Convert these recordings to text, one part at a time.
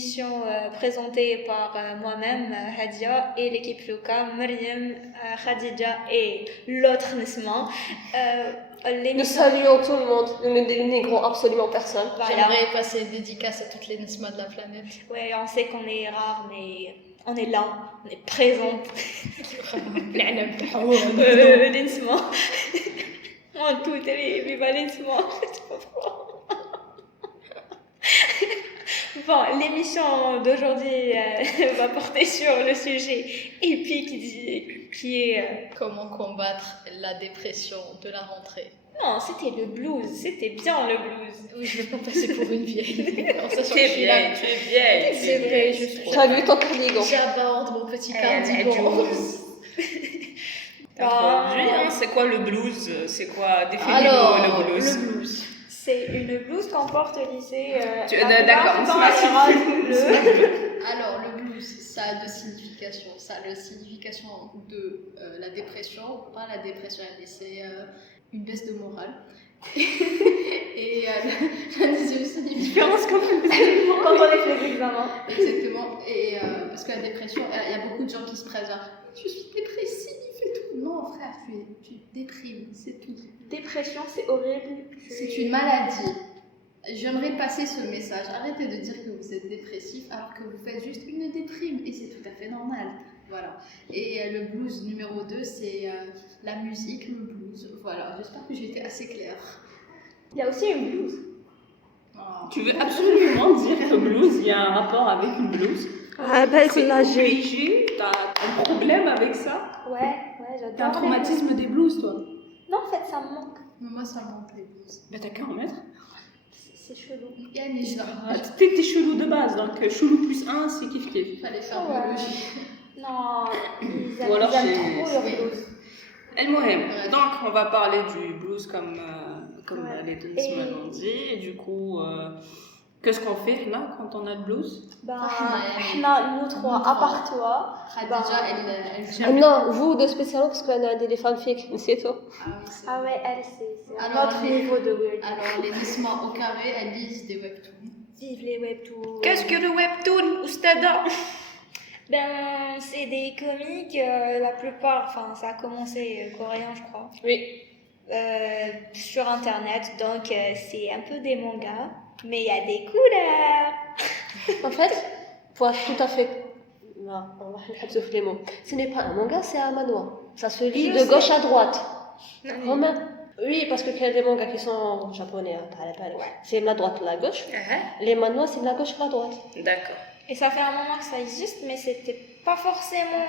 émission présentée par moi-même, Hadia, et l'équipe Luca, Mariam, Khadija et l'autre Nesma. Nous saluons tout le monde, nous ne dénigrons absolument personne. Voilà. J'aimerais passer une dédicace à toutes les Nesma de la planète. Ouais, on sait qu'on est rare, mais on est là, on est présent. Nesma. En tout, viva Nesma. Bon, l'émission d'aujourd'hui va porter sur le sujet épique qui est... Comment combattre la dépression de la rentrée. Non, c'était le blues, c'était bien le blues. Oui, je vais pas passer pour une vieille. Tu es vieille. C'est vrai, je suis... T'as vu ton cardigan? J'aborde mon petit cardigan. C'est quoi le blues? C'est quoi? Définis Alors, le blues. le blues. C'est une blouse qu'on porte au lycée. D'accord, Alors, le blues, ça a deux significations. Ça a la signification de la dépression, pas la dépression, mais c'est une baisse de morale. Et la deuxième signification. Quand on est fait les examens. Exactement. Et parce que la dépression, il y a beaucoup de gens qui se présentent. Je suis dépressif et tout. Non, frère, tu déprimes, c'est tout. Dépression, c'est horrible. C'est une maladie. J'aimerais passer ce message. Arrêtez de dire que vous êtes dépressif alors que vous faites juste une déprime et c'est tout à fait normal. Voilà. Et le blues numéro 2, c'est la musique, le blues. Voilà, j'espère que j'ai été assez claire. Il y a aussi une blouse. Oh. Tu veux absolument dire que le blues, il y a un rapport avec le blues? Ah ben, C'est là, j'ai... obligé? T'as un problème avec ça? Ouais, j'adore. T'as un traumatisme des blues, toi? Non, en fait, ça me manque. Mais moi, ça me manque les blues. Bah t'as qu'à en mettre. C'est chelou. Yannis, T'es chelou de base, donc chelou plus 1, c'est kiff kiff. il fallait faire Ouais. biologie. Non, ils aiment, Ou alors ils aiment c'est- trop leur oui. blouse. El Mohem. Bref. Donc on va parler du blues comme Ouais. les deux Et- l'ont dit. Et du coup, qu'est-ce qu'on fait là quand on a le blues? Ben, إحنا- nous trois, à part toi. Khadija, elle Ah non, vous deux spécialement parce qu'on a des fanfics, c'est tout. Ah oui, c'est Ah ouais, elle, c'est un Alors, autre les- niveau de weird. Alors, les Nisma au carré, elles lisent des webtoons. Vive les webtoons. Qu'est-ce que le webtoon, Oustada? Ben, c'est des comics, la plupart, enfin, ça a commencé coréen, je crois. Oui. Sur internet, donc c'est un peu des mangas, mais il y a des couleurs. En fait, pour être tout à fait... Non, on va faire les mots. Ce n'est pas un manga, c'est un manoir. Ça se lit Je de sais. gauche à droite. Oui. Romain. Oui, parce qu'il y a des mangas qui sont japonais, hein, c'est la droite, la gauche. Les manois, c'est de la gauche à la droite. D'accord. Et ça fait un moment que ça existe, mais c'était pas forcément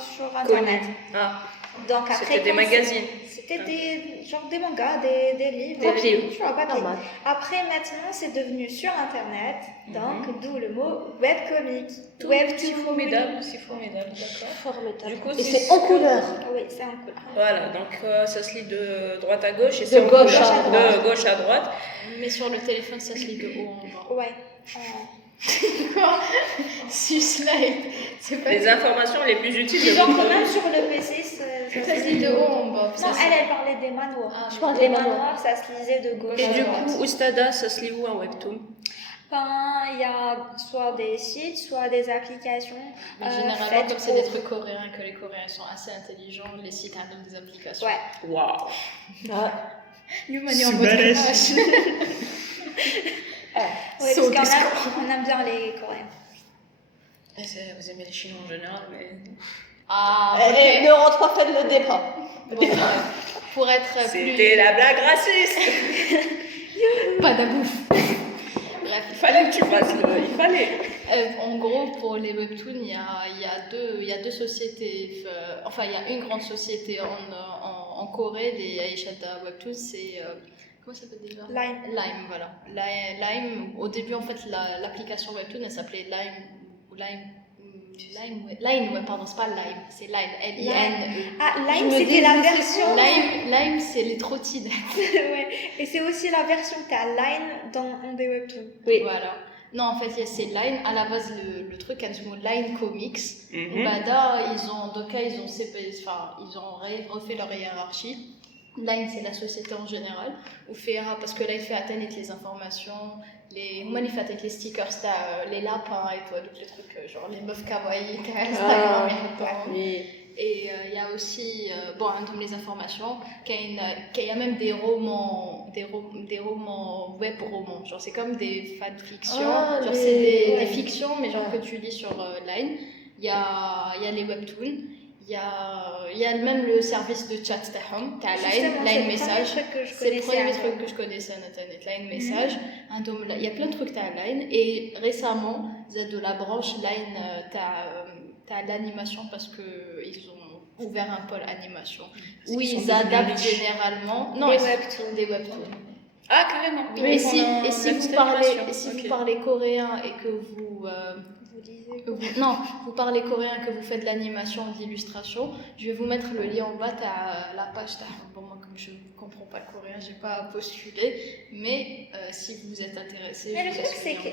sur internet. Ah, Donc après, c'était des quand magazines. C'était des mangas, des livres. Papier. Tu vois, papier. Normal. Après, maintenant, c'est devenu sur internet, donc d'où le mot webcomic. C'est Webtoon. formidable, d'accord. Formidable. Du coup, Et c'est c'est en couleur. Oui, c'est un couleur. Voilà, donc ça se lit de droite à gauche et De c'est en gauche couleur. à droite. De gauche à droite. Mais sur le téléphone, ça se lit de haut en bas. Ouais. Slide. C'est pas Les informations les plus utiles de Disons votre quand vie. même sur le PC, ça ça se lit de haut en bas. Non, elle parlait des manoirs. Ah, Je parle Les des manoirs. manoirs, ça se lisait de gauche Et à du droite. coup, Oustada, ça se lit où un webtoon? Enfin, il y a soit des sites, soit des applications. Mais généralement, faites comme c'est des pour- trucs coréens, que les Coréens sont assez intelligents, les sites ont des applications. Ouais. Waouh! Ah, Ouais, So parce qu'on aime bien les Coréens. Vous aimez les Chinois en général, mais. Ah, et ok. ne rentre pas, faites le débat. Bon, pour être C'était plus... la blague raciste! Pas d'abouf. Bref. Il fallait que tu fasses le. Il fallait! En gros, pour les webtoons, il y a deux sociétés. Enfin, il y a une grande société en Corée, les Aishata Webtoons, c'est. Comment ça s'appelle déjà? Lime. Lime, voilà. Lime, au début, en fait, l'application Webtoon, elle s'appelait Lime. Ou Line, ouais, pardon, c'est pas Lime, c'est Line, L-I-N-E. Ah, Je Lime, me c'était dis, la je sais version. Lime, c'est les trottinettes. Ouais. Et c'est aussi la version que t'as Line dans des webtoons. Oui. Voilà. Non, en fait, c'est Line. À la base, le truc, c'est le Line Comics. Mhm. Bada, ils ont refait leur hiérarchie. Line, c'est la société en général. Ou faire parce que là, il fait atteindre les informations, les manifestes, les stickers, les lapins et tout, tous les trucs, genre les meufs kawaii, Instagram et tout. Et il y a aussi, bon, comme les informations, qu'il y a même des romans, des romans, web romans. Genre, c'est comme des fanfictions. Genre, c'est des fictions, mais genre que tu lis sur Line. Il y a les webtoons. Il y a même le service de chat تاعهم تاع Line Message. C'est le premier truc que je connaissais sur internet, Line Message. Il y a plein de trucs à Line et récemment, de la branche Line t'as l'animation parce que ils ont ouvert un pôle animation où ils adaptent généralement des webtoons. Ah, carrément. Oui, et si vous parlez coréen et que vous vous parlez coréen, que vous faites de l'animation, de l'illustration, je vais vous mettre le lien en bas à la page. Bon, moi, comme je ne comprends pas le coréen, je n'ai pas postulé, mais si vous êtes intéressé. Mais le truc, c'est que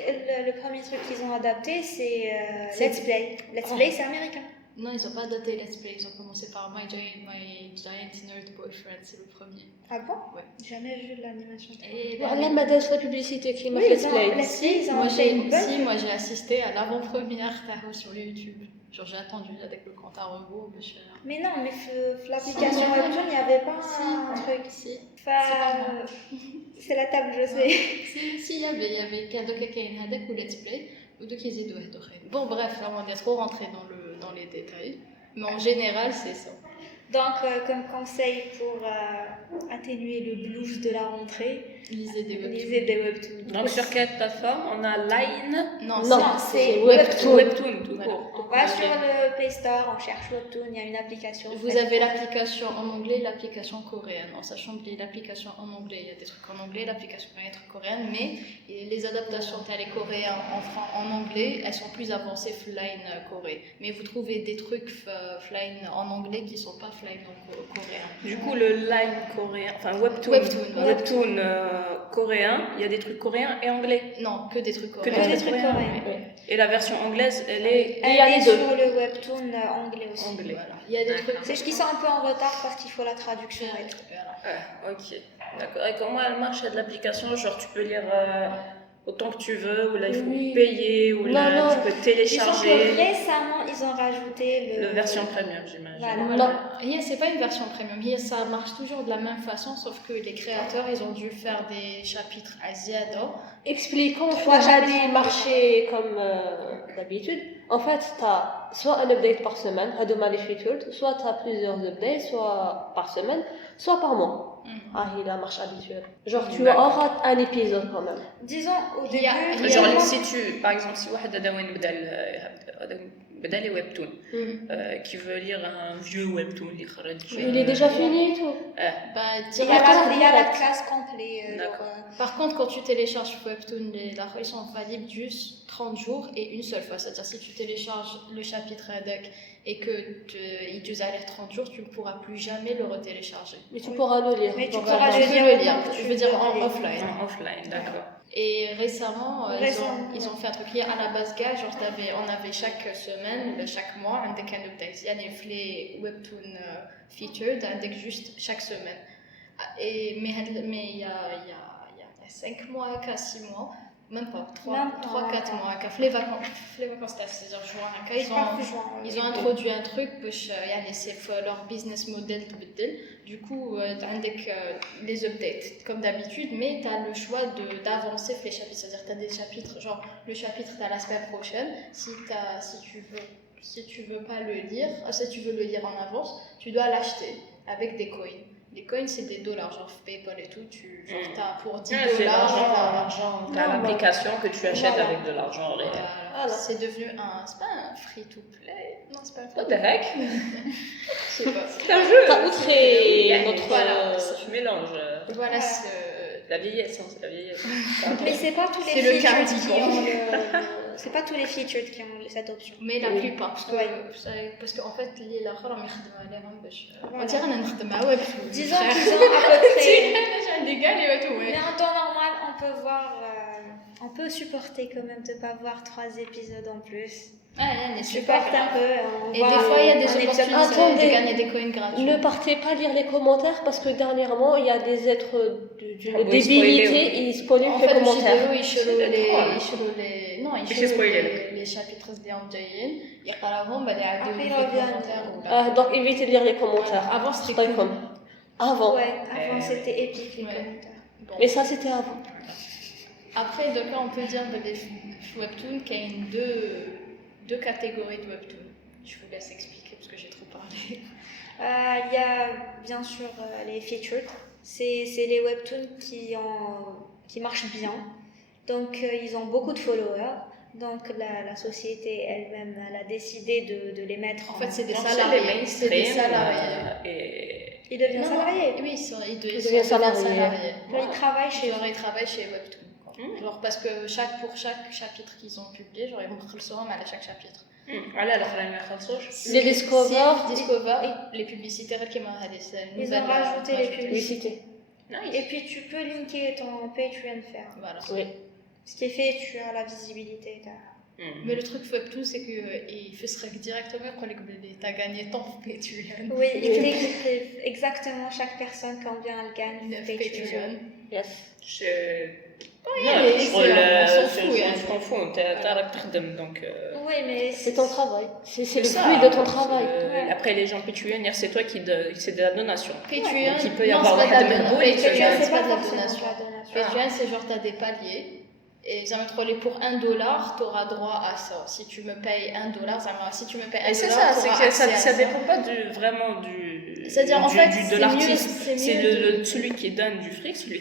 le premier truc qu'ils ont adapté, c'est Let's Play. Let's Play, c'est américain. Non, ils n'ont pas adapté Let's Play, ils ont commencé par My Giant Nerd Boyfriend, c'est le premier. Ah bon? Ouais. Jamais vu de l'animation. Et la madame de la publicité qui m'a fait Let's Play. Moi j'ai assisté à l'avant-première sur YouTube. Genre j'ai attendu avec le compte à rebours. Mais non, mais l'application Webtoon, il n'y avait pas un truc. Si. C'est la table, je sais. Si, il y avait quelqu'un ou Let's Play. Bon, bref, là on est trop rentré dans les détails. Mais en général, c'est ça. Donc, comme conseil pour atténuer le blues de la rentrée, lisez des webtoons. Donc, sur quelle plateforme on a Line? Non, c'est Webtoon. Webtoon, tout court. On va sur le Play Store, on cherche Webtoon, il y a une application. Vous avez l'application en anglais et l'application coréenne. En sachant que l'application en anglais, il y a des trucs en anglais, l'application coréenne, des trucs coréennes, mais les adaptations telles les coréens en anglais, elles sont plus avancées Line Corée. Mais vous trouvez des trucs Line en anglais qui ne sont pas Line coréen. Du coup, le Line coréen, enfin Webtoon coréen, il y a des trucs coréens et anglais. Non, que des trucs coréens. Que des trucs coréens. Et la version anglaise, elle est sur le Webtoon anglais aussi. Anglais. Voilà. Il y a des trucs. C'est juste qu'ils sont un peu en retard parce qu'il faut la traduction et tout. Ok, d'accord. Et comment elle marche de l'application? Genre, tu peux lire autant que tu veux, ou là il faut payer, ou là tu peux télécharger. Disons que récemment ils ont rajouté le version premium, j'imagine. Voilà. Non, c'est pas une version premium. Ça marche toujours de la même façon, sauf que les créateurs ils ont dû faire des chapitres asiados. Expliquons que marché comme d'habitude. En fait, tu as soit un update par semaine, soit tu as plusieurs updates, soit par semaine, soit par mois. Il a marche habituelle. Genre, tu auras un épisode quand même. Disons, au début. Genre, si tu, par exemple, si بدأ les webtoons qui veut lire un vieux webtoon il est déjà fini et tout. Il y a la classe complète. Par contre, quand tu télécharges Webtoon, ils sont valides juste 30 jours et une seule fois. C'est-à-dire si tu télécharges le chapitre ADEC et que il te aller 30 jours, tu ne pourras plus jamais le retélécharger. Mais tu pourras le lire. Mais tu pourras le lire. Je veux dire en offline. En offline, d'accord. Et récemment, ils ont fait un truc à la base gage, genre on avait chaque semaine, chaque mois, un deck update. Il y a les webtoon featured, un deck juste chaque semaine. Mais il y a 5 mois, 6 mois, même pas, 3-4 mois, les vacances, c'est juin, ils ont introduit un truc, c'est leur business model. Du coup, avec les updates, comme d'habitude, mais tu as le choix d'avancer les chapitres. C'est-à-dire tu as des chapitres, genre le chapitre tu as la semaine prochaine, si tu veux pas le lire, si tu veux le lire en avance, tu dois l'acheter avec des coins. Les coins, c'est des dollars, genre PayPal et tout. T'as pour 10 dollars. T'as l'application que tu achètes avec de l'argent réel. C'est devenu c'est pas un free-to-play. Non, c'est pas un What the heck? Je sais pas. C'est un jeu. T'as outré notre. Tu mélanges. Voilà, la vieillesse, c'est la vieillesse. Mais c'est pas tous les features qui ont c'est pas tous les features qui ont cette option. Mais la plupart, parce qu'en fait, les autres, on dirait qu'on نخدم مع web. Disons qu'ils ont à peu près. Mais en temps normal, on peut supporter quand même de pas voir 3 épisodes en plus. elle est Tu super portes un grave. peu. On Et voit des fois, il y a des un épisode opportunités Attendez. de gagner des coins gratuits. Ne partez pas lire les commentaires parce que dernièrement, il y a des êtres d'une Ah bon, ils débilité spoilaient, et ils spoilent En les fait, commentaires. الفيديو يشيلوا C'est les drôle. يشيلوا les non باش يشيلوا يسبويلي les chapitres ديالهم جايين يقراوهم بعد يعاودوا Après, يديروا il revient. commentaires ولا Donc évitez de lire les commentaires. avant c'était Pas cool. comme avant. Ouais, avant c'était épique les Ouais. commentaires. Bon. Mais ça, c'était avant. Après, donc là, on peut dire que les webtoons qu'il y a deux catégories de webtoons. Je vous laisse expliquer parce que j'ai trop parlé. Il y a bien sûr les featured. C'est les webtoons qui marchent bien. Donc ils ont beaucoup de followers. Donc la société elle-même elle a décidé de les mettre En fait, c'est des Genre, salariés. C'est des mainstream, salariés. et Ils deviennent Non, salariés. Oui, ils deviennent salariés. Là, ils travaillent chez Genre, ils travaillent chez Webtoon. quoi. Genre, parce que pour chaque chapitre qu'ils ont publié, genre, ils vont خلصوهم على chaque chapitre. على الاخرين ما يخلصوش Les Discover, Si, Discover, les publicités qui m'ont Ils ont rajouté les publicités. publicité. Et puis tu peux linker ton Patreon faire. Voilà. Oui. Ce qui fait tu as la visibilité. Mais le truc Webtoon, c'est qu'il fait directement quand tu as gagné ton Patreon. Oui, il t'explique exactement chaque personne combien elle gagne Neuf Patreon. Patreon. Yes. mais شغل on s'en fout, يعني. s'en fout انت راك تخدم donc Oui, mais C'est ton travail. C'est le ça, fruit de ton travail. après les gens Patreon c'est toi c'est de la donation. Patreon, Donc, il peut y non, avoir c'est pas de واحد la من donation. هو اللي Patreon, تشجع. c'est pas de la forcément donation. la donation. Patreon, c'est genre, tu as des paliers. Et ça me troller pour $1, tu auras droit à ça. Si tu me payes $1, si tu me payes $1, Et c'est tu ça, auras c'est que accès à ça dépend pas vraiment du. C'est-à-dire, en fait, de c'est l'artiste. mieux- c'est C'est mieux celui qui donne du fric, celui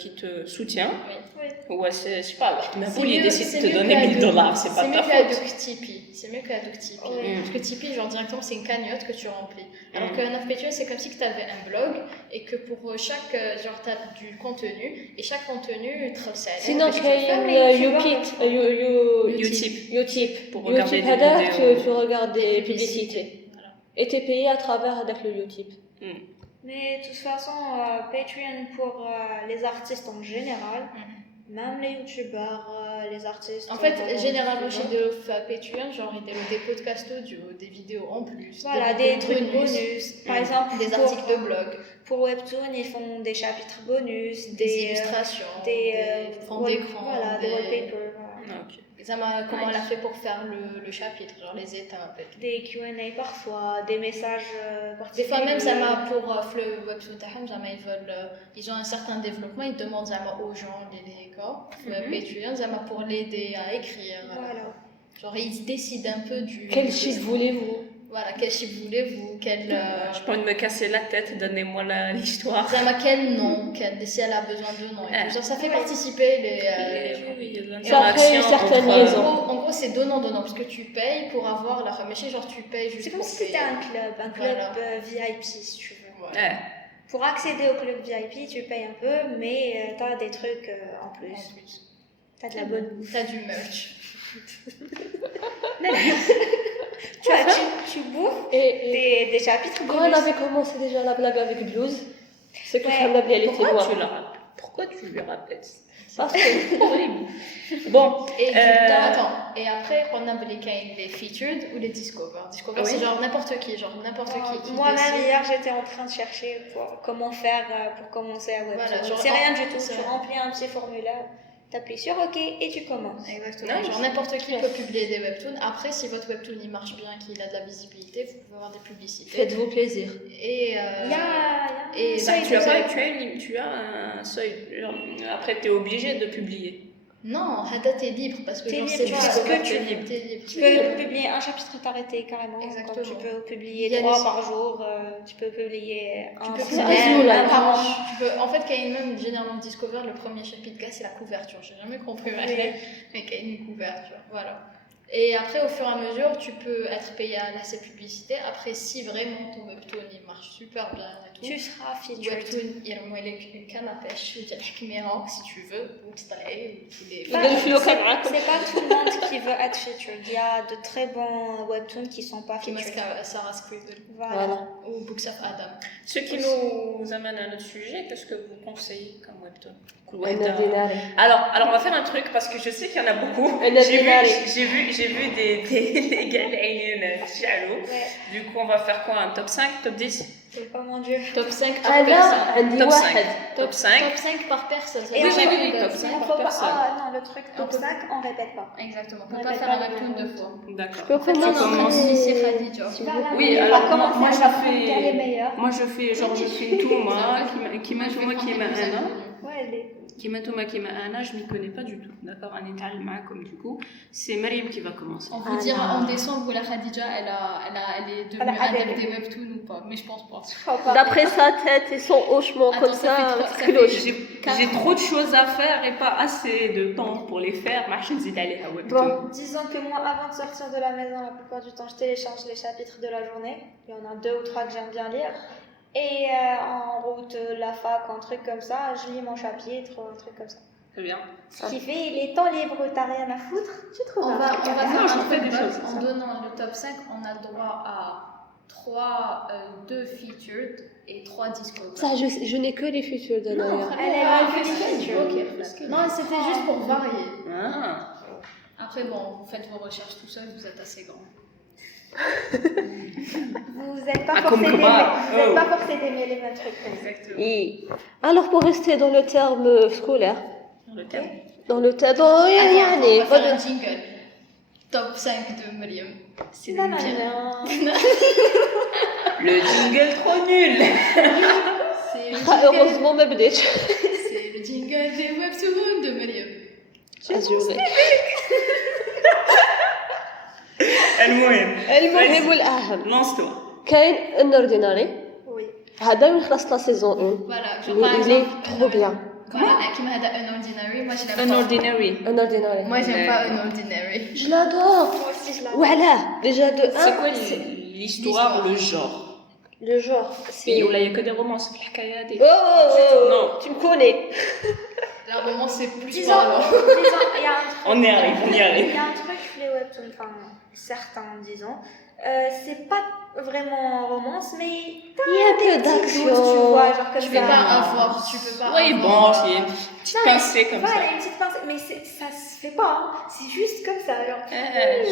qui te soutient. Oui. Ouais, c'est, je sais pas, C'est Napoul, il mieux- décide c'est de te mieux donner qu'Adobe. $1000, c'est pas C'est ta mieux faute. qu'Adobe Tipeee. C'est mieux qu'Adobe Tipeee. Ouais. Parce que Tipeee, genre directement, c'est une cagnotte que tu remplis. Alors qu'un Patreon, c'est comme si tu avais un blog et que pour chaque, genre, tu as du contenu et chaque contenu, tu le Sinon, tu il y a les Utip. Utip. Utip. Pour regarder Utip, des هذا vidéos. tu regardes des Des publicités. Voilà. Et tu es payé à travers avec le Utip. Mais de toute façon, Patreon pour les artistes en général, même les youtubeurs, les artistes. En fait, généralement, chez de Patreon, genre, il y a des podcasts audio, des vidéos en plus. Voilà, des trucs bonus. Par exemple, Des pour- articles de blog, Pour Webtoon, ils font des chapitres bonus, des illustrations, des fonds d'écran. Voilà, des wallpapers, voilà. Ah, ok. Comment elle a fait pour faire le chapitre, genre les étapes et tout. Des Q&A parfois, des messages Des fois même, ça particuliers. m'a pour le website تاعهم زعما ils ont un certain développement, ils demandent زعما aux gens les gars, Patreon زعما pour l'aider à écrire. Voilà. Genre ils décident un peu du. Quel chiffre voulez-vous? Voilà, quel chiffre voulez-vous, quel. Je peux me casser la tête, donnez-moi l'histoire. زعما quel nom, si elle a besoin de nom. Et tout. Genre ça fait participer les. Oui, il y a de Ça crée une l'interaction certaine entre- liaison. En gros, c'est donnant-donnant, parce que tu payes pour avoir la remise, genre tu payes juste C'est comme pour si c'était payer. un club Voilà. VIP si tu veux. Voilà. Ouais. Pour accéder au club VIP, tu payes un peu, mais t'as des trucs en plus. En plus. T'as de la bonne bouffe. T'as du merch. Tu bouffes Et des chapitres quand bonus. elle avait commencé déjà la blague avec Blues, c'est que Ouais. ça m'appelait, elle était Pourquoi loin. tu la rappelles? Pourquoi tu lui rappelles? Parce que C'est horrible. Bon, Et attends, et après, on a les featured ou les discover. Discover, Ah oui. c'est genre n'importe qui, genre n'importe qui Moi-même, décide. hier, j'étais en train de chercher comment faire pour commencer à Webtoon. Voilà, genre, c'est rien du tout. c'est Tu vrai. remplis un petit formulaire, t'appuies sur OK et tu commences. Exactement. Nice. Genre n'importe qui peut publier des webtoons. Après, si votre webtoon il marche bien, qu'il a de la visibilité, vous pouvez avoir des publicités. faites-vous plaisir. Et Il y a et un bah, seuil tu de as, seuil. tu as un seuil. Genre, après, tu es obligé de publier. non, Hada t'es libre parce que T'es genre libre, c'est tu du fais ce que discover, tu t'es libre. Tu peux publier un chapitre, t'arrêter carrément. Exactement. Comme tu peux publier Il y a 3 les- par jour, tu peux publier Tu un peux par publier semaine, un un par an. En fait, quand il y a même généralement Discover, le premier chapitre, gars, c'est la couverture. J'ai jamais compris, mais qu'il y a une couverture. Voilà. Et après, au fur et à mesure, tu peux être payé à ces publicités. Après, si vraiment ton webtoon il marche super bien et tout, tu seras featured. Webtoon يرموا لك كنابيش وتحكميها si tu veux وتطلعي C'est pas tout le monde qui veut être featured. Il y a de très bons webtoons qui sont pas كيما featured. سارة سكويزل Voilà. ou Books of Adam. Ce qui nous amène à notre sujet, qu'est-ce que vous conseillez comme webtoon? Alors, on va faire un truc parce que je sais qu'il y en a beaucoup. J'ai vu des gars jaloux. Ouais. Du coup, on va faire quoi? Un top 5, top 10? Oh mon dieu. Top 5 par انا personne. عندي Top 5. واحد Top 5. Top 5 par personne. ça Et veut on dire oui, que- top 5 On par peut pas. personne. Ah non, le truc top 5, on répète pas. Exactement. On On peut pas répète faire un pas webtoon les deux fois. D'accord. peux Non, non, commencer. on initier Khadija. Oui, on alors va commencer moi, à je savoir fais- quel est meilleur. Moi, je fais tout, moi, qui m'a un an. Ouais, Kima Thomas, Kima Anna, je m'y connais pas du tout. D'accord, on est allemand comme du coup. C'est Mariam qui va commencer. On vous dira en décembre où la Khadija, elle est devenue adepte des webtoons ou pas. Mais je pense pas. D'après sa tête et son hochement Attends, comme ça ça, fait trois- cloche. J'ai trop de choses à faire et pas assez de temps pour les faire. Ma chaîne zid aller à webtoon. Bon, disons que moi, avant de sortir de la maison, la plupart du temps, je télécharge les chapitres de la journée. Il y en a 2 ou 3 que j'aime bien lire. Et en route, la fac, un truc comme ça, je lis mon chapitre, un truc comme ça. Très bien. Ce qui fait les temps libres où t'as rien à foutre, tu trouves On un va truc à faire faire. Non, je un fais truc des bug. choses. En donnant le top 5, on a le droit à 2 featured et 3 discours. Ça, je n'ai que les futurs de Naya. Elle est mal Ok. Non, c'était juste pour varier. Ah. Après, bon, vous faites vos recherches tout seul, vous êtes assez grand. Vous n'êtes pas Ah, forcé comme d'aimer quoi. vous êtes pas forcé d'aimer les mêmes trucs. Exactement. Et alors, pour rester dans le terme scolaire, Le thème. dans le terme, dans Allez, يعني on va faire un jingle. Top 5 de Mariam. C'est Non, le non, pire. non. Le jingle trop nul. C'est le Ah, jingle- heureusement ما بديتش c'est le jingle des webtoons de Mariam. أزوري. المهم المهم والأهم lance-toi. كاين ان اورديناري Oui. هذا من خلاص لا سيزون 1 Voilà, mais il est trop bien. Voilà, qui m'a dit un ordinary, moi je l'aime Un pas. ordinary. ان اورديناري Moi j'aime pas un ordinary. je l'adore. Moi aussi, je l'adore. وعلاه déjà de C'est 1 quoi l'histoire ou le genre? le genre c'est Il y a que des romances في الحكاية دي. non tu me connais. La romance c'est plus Disons, parlant. il y a un truc. On y arrive, on y arrive. Il y a un truc, les webtoons, enfin, certains, disons. C'est pas vraiment romance, mais Il y a un peu tu d'action. vois, genre comme Tu peux ça. pas avoir, tu peux pas Oui, bon, avoir. c'est une petite pincée comme Voilà, ça. une petite pincée, mais ça se fait pas, hein. C'est juste comme ça. Genre,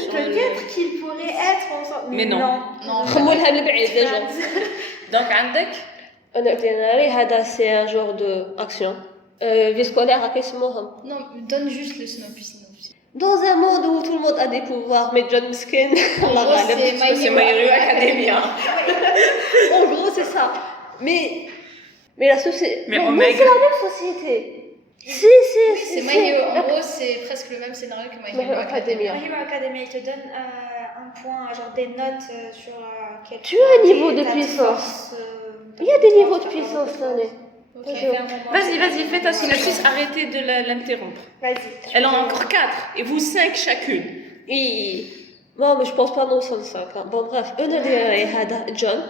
sur le- peut-être qu'il pourrait être ensemble. Mais non. Non, خمولها من بعيد déjà. Donc عندك ان اورديناري هذا c'est un genre de action vie scolaire كيسموهم. non, donne juste le synopsis. Dans un monde où tout le monde a des pouvoirs, mais John Miskin, Allah gros, غالب. c'est c'est My Hero Academia. En gros, c'est ça. Mais la société. Mais non, Omega. c'est la même société. Si, C'est My Hero, en gros c'est presque le même scénario que My My Hero Hero Academia. Academia. My Hero Academia, il te donne un point, genre des notes sur quel Tu as un niveau de ta puissance. force, Il y a des niveaux de puissance, là. Ok. Vas-y, fais ta synopsis, arrêtez de l'interrompre. Vas-y. Elle en a encore 4 et vous 5 chacune. Oui. Non, mais je pense pas non sans ça. Bon, bref. Un des هذا John.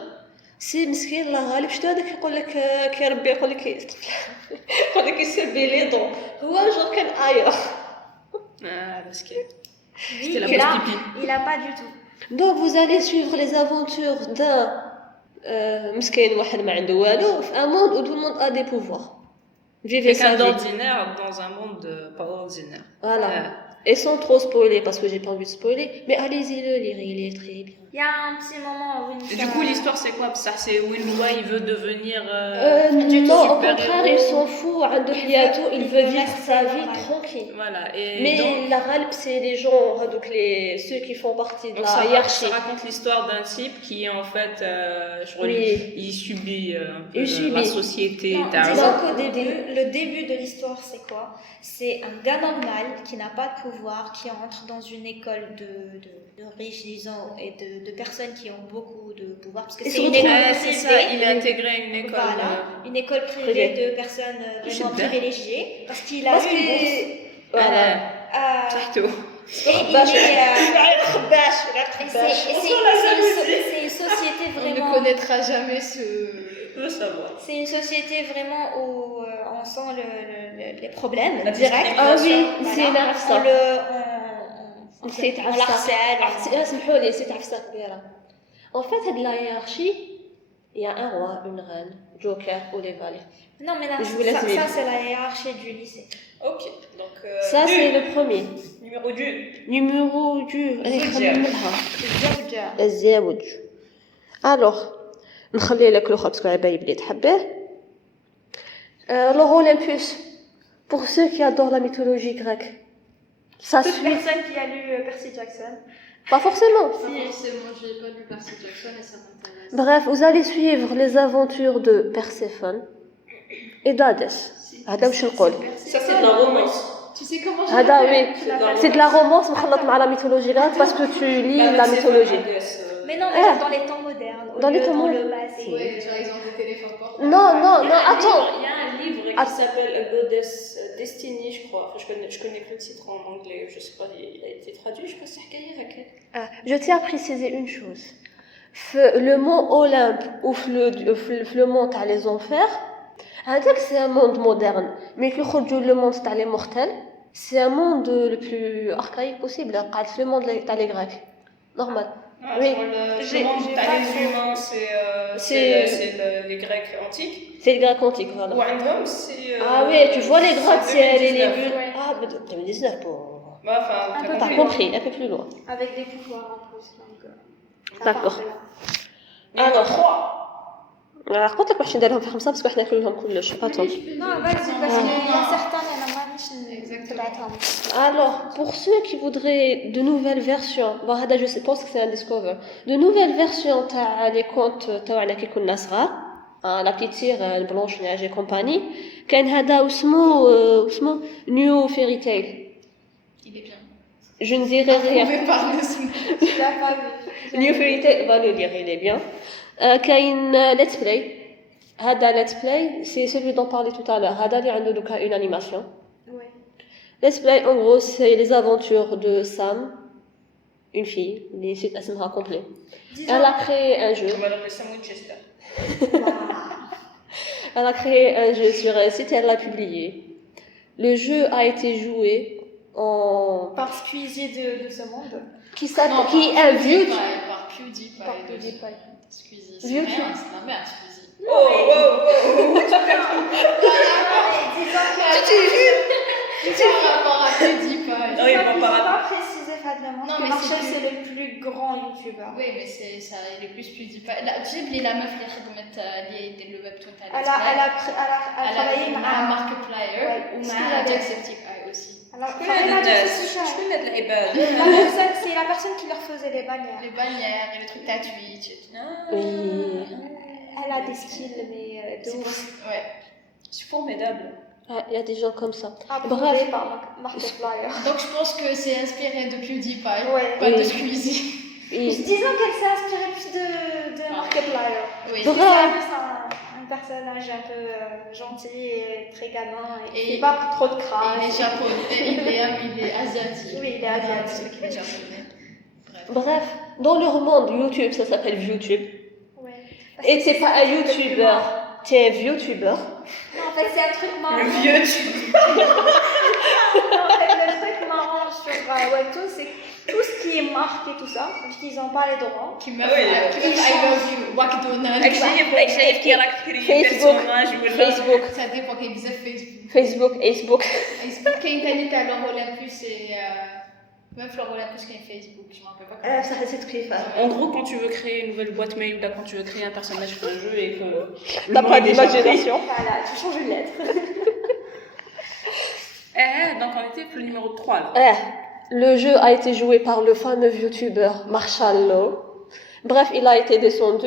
سي مسكين الله غالب شتو هذاك يقول لك كيربي يقول لك يقول لك يسبي لي دون هو جو كان اير. Ah, parce que Lui, c'était la il pause a, pipi. il a pas du tout. Donc vous allez suivre les aventures d'un مسكين واحد ما عنده والو في un monde où tout le monde a des pouvoirs. Vivez sa Quelqu'un vie. d'ordinaire dans un monde pas ordinaire. Voilà. Et sans trop spoiler parce que j'ai pas envie de spoiler, mais allez-y le lire, il est très bien. Il y a un petit moment où Et du coup, l'histoire, c'est quoi? Ça, c'est Winwa, il veut devenir. Non, au super contraire, héros. il s'en fout. عنده حياته, il veut vivre sa vie Ouais. tranquille. Voilà. Et Mais donc, la غالب, c'est les gens, donc ceux qui font partie de donc la ça hiérarchie. raconte l'histoire d'un type qui est en fait, je crois, Oui. il subit un peu Il subit. la société. Non, t'as- disons qu'au début, le début de l'histoire, c'est quoi? C'est un gars normal qui n'a pas de pouvoir, qui entre dans une école de riches, disons, et de personnes qui ont beaucoup de pouvoir. Parce que Et c'est une surtout- école Ouais, c'est ça, privée. il a intégré une école. Voilà, une école privée Privée. de personnes vraiment Super. privilégiées. Parce qu'il a Parce eu une bourse. que... Voilà. Surtout. Et il Bash. est, خباش. et c'est une société On ne vraiment. connaîtra jamais ce. veux savoir. C'est une société vraiment où on sent les problèmes La directs. Ah oui, Voilà. c'est نعرف On ça. on نسيت on عفسة. l'harcèle. سمحوا لي نسيت عفسة كبيرة. En fait, هاد la hiérarchie, il y a un roi, une reine, Joker ou les valets. Non, mais là, Je vous laisse ça vivre. c'est la hiérarchie du lycée. Ok, donc. Ça, c'est le premier. Numéro 2. Numéro 2. الزوجة. الزوج. Alors, نخلي لك الاخر باسكو عباية بلي تحبيه. L'Olympus, pour ceux qui adorent la mythologie grecque. Ça Toute suit. personne qui a lu Percy Jackson. Pas forcément. Pas forcément, j'ai pas lu Percy Jackson et ça m'intéresse. Bref, vous allez suivre les aventures de Perséphone et d'Hadès. هذا واش نقول. Ça, c'est de la romance. Tu sais comment je هذا l'appelle oui. C'est de la romance مخلط مع la mythologie grecque parce que tu lis la mythologie. Mais non, mais dans les temps modernes. Dans les temps dans modernes. le passé. Ouais, genre ils ont des téléphones portables. Non, non, Il y a non, un attends. livre- Il y a un livre qui s'appelle A Goddess Destiny, je crois. Enfin, je connais que le titre en anglais. Je sais pas, il a été traduit. Je crois que c'est Hikaye Raquel. Ah, je tiens à préciser une chose. Le mont Olympe ou le mont تاع les enfers, هذاك c'est un monde moderne. Mais qui خرجوا le monde تاع les mortels, c'est un monde le plus archaïque possible. قاعد في le monde تاع les Grecs. Normal. Ah, Oui. sur le J'ai monde pas t'as les trop- humains, C'est- les Grecs antiques. C'est les Grecs antiques, voilà. Windham, c'est. Ah oui, tu vois les gratte-ciel et les 2019. buts. Ouais. Ah, mais 2019 pour. Bah, enfin, Un t'as peu T'as compris. compris, un peu plus loin. Avec des pouvoirs en plus. Donc, ça D'accord. part de là. Numéro 3. قلت لك باش نديرهم في خمسه باسكو حنا كلهم كلش اتون. Non, vas-y, parce qu'il y a certains, il y en a moins, Exactement. Alors, pour ceux qui voudraient de nouvelles versions, bon, هذا je pense que c'est un discover, de nouvelles versions تاع les contes تاعنا كي كنا صغار, la petite sire, Blanche Neige et compagnie, كان هذا واسمه New Fairy Tale. Il est bien. Je ne dirai rien. On pouvait parler de ce mot. Tu l'as pas vu. New Fairy Tale va nous dire, il est bien. كاين Let's Play. هذا Let's Play, c'est celui dont on parlait tout à l'heure. هذا اللي عنده دوكا une animation. Ouais. Let's Play, en gros, c'est les aventures de Sam, une fille, les sites اسمها complet. Disons, Elle a créé un jeu. On va l'appeler Sam Winchester. Elle a créé un jeu sur un site et elle l'a publié. Le jeu a été joué en par Squeezie de ce monde. qui est un vieux. Par PewDiePie. Par PewDiePie. Squeezie. Vieux C'est rien, c'est la merde, Squeezie. Oh, oh, oh, C'est par rapport à PewDiePie. Non, il va Ils pas n'ont pas précisé Fadlamont Non, que mais Marshall c'est c'est le plus grand youtubeur. Oui, mais c'est ça, il est plus PewDiePie. Là, tu sais, la meuf qui a fait le webtoon تاع Elle a travaillé مع مع Markiplier Ouais, ومع Jacksepticeye aussi. Elle a شكون travaillé هاد مع الناس؟ Jacksepticeye. شكون هاد العباد؟ C'est la personne qui leur faisait les bannières. Les bannières et les trucs à Twitch et tout. Oui. Elle a des skills, mais de ouf. Ouais. C'est formidable. Ah, il y a des gens comme ça. Approuvée par Markiplier. Donc je pense que c'est inspiré de PewDiePie, Ouais. pas de Oui. Squeezie. Oui. Disons qu'elle s'est inspirée plus de Markiplier. Oui. Donc, C'est un personnage un peu gentil et très gamin. Et il Et- fait pas trop de Et crasse. il est japonais, il est asiatique. Oui, il est asiatique. Il est japonais. Bref, dans leur monde YouTube, ça s'appelle YouTube. Ouais. Et t'es pas un YouTuber, t'es un YouTuber. Non, en fait, c'est un truc marrant. Le vieux, tu. En fait, le truc marrant sur Webtoon, c'est que tout ce qui est marque et tout ça, parce qu'ils n'ont pas les droits. Qui m'a Ah oui, fait I love you, McDonald's. شايف كي راك تكري Facebook. بيرسوناج ولا Facebook, Ça dépend qu'il y a Facebook. Facebook, Facebook. Facebook, كاين تاني تاع لور Olympus et meuf لور Olympus كاين Facebook, je m'en rappelle pas comment. Ça c'est très fort. En gros, quand tu veux créer une nouvelle boîte mail ou là, quand tu veux créer un personnage sur un jeu et que. le T'as nom pas est déjà pris. d'imagination. Voilà, tu changes une lettre. Donc on était pour le numéro 3 là. Le jeu a été joué par le fameux YouTuber Marshall Law. Bref, il a été descendu.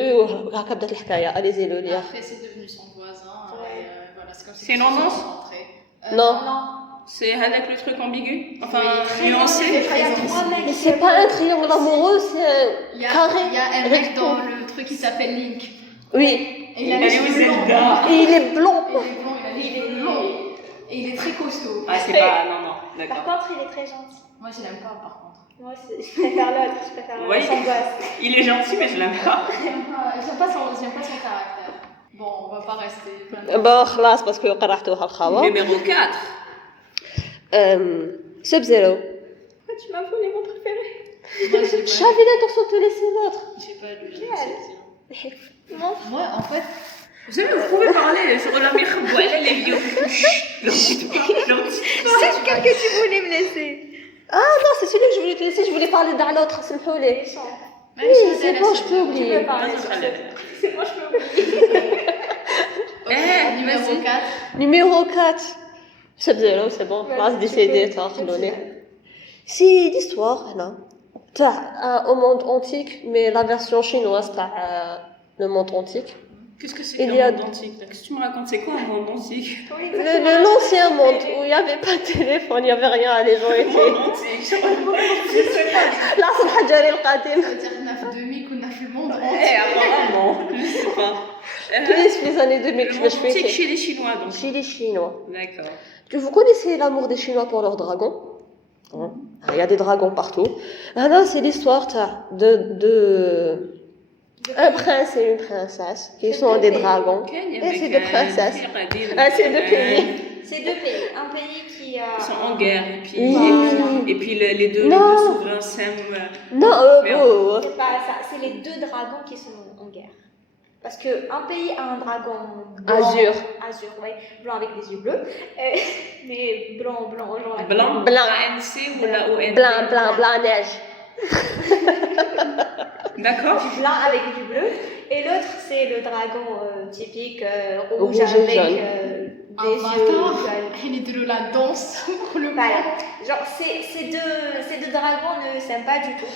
هكا بدات الحكاية. Allez-y le lire. Après, c'est devenu son voisin. Ouais. Et, voilà, c'est comme ça C'est qu'ils une se sont romance rencontrés. Non. Non. C'est avec le truc ambigu. Enfin, Oui, très nuancé. Il y a trois mecs. Mais c'est pas un triangle amoureux, c'est Il y a, carré. il y a un mec dans le truc qui s'appelle Link. Oui. Et il a Elle les est où cheveux Zelda? longs. Et il est blond. Il est blond, il a les cheveux longs. Et il est très costaud. Ah, c'est pas. Non, non, Par d'accord. contre, il est très gentil. Moi, je l'aime pas, par contre. Moi, je préfère l'autre. Je préfère Ouais. son gosse. Il est gentil, mais je l'aime pas. J'aime pas son caractère. Bon, on va pas rester. Bon, خلاص parce que قرحتوها الخوا. Numéro 4. Sub-Zero. Tu m'as volé mon préféré. J'avais l'intention de te laisser l'autre. J'ai pas lu. Moi, en fait, Vous savez, vous pouvez parler sur la mirabou, les vieux. c'est lequel que tu voulais me laisser. Ah non, c'est celui que je voulais te laisser, je voulais parler d'un l'autre, c'est le Oui, c'est bon, je peux oublier. C'est moi, je peux oublier. Numéro 4. Numéro 4. Sub-Zero, c'est bon, Ouais, خلاص tu décédé, peux. t'as redonné. C'est l'histoire, là. Au monde antique, mais la version chinoise, le monde antique. Qu'est-ce que c'est Il qu'un y a- monde antique? Qu'est-ce que tu me racontes? C'est quoi un monde antique? L'ancien monde, où il n'y avait pas de téléphone, il n'y avait rien, les gens étaient... Monde antique, je sais pas. العصر الحجري القديم. C'est-à-dire qu'on a fait demi, qu'on a fait le monde Eh, entier. apparemment, je sais pas. Plus les années 2000, Le je me monde suis antique fait. chez les Chinois, donc. Chez les Chinois. D'accord. Vous connaissez l'amour des Chinois pour leurs dragons? Il y a des dragons partout. Ah là, c'est l'histoire de un prince et une princesse qui sont des dragons. Et c'est deux princesses. Ah, c'est deux pays. C'est deux pays. Un pays qui a. Ils sont en guerre, et puis les deux souverains s'aiment. Non, C'est pas ça. C'est les deux dragons qui sont en guerre. Parce qu'un pays a un dragon blanc, Azur. Azur, oui, blanc avec des yeux bleus. Mais blanc, genre. Blanc, Blanc. ANC ou la OND? Blanc, neige. D'accord. Blanc avec du bleu. Et l'autre, c'est le dragon typique rouge Rouge et avec jaune. des yeux Avatar, jaunes. il est de la danse pour le Voilà. Genre, ces deux dragons ne s'aiment pas du tout.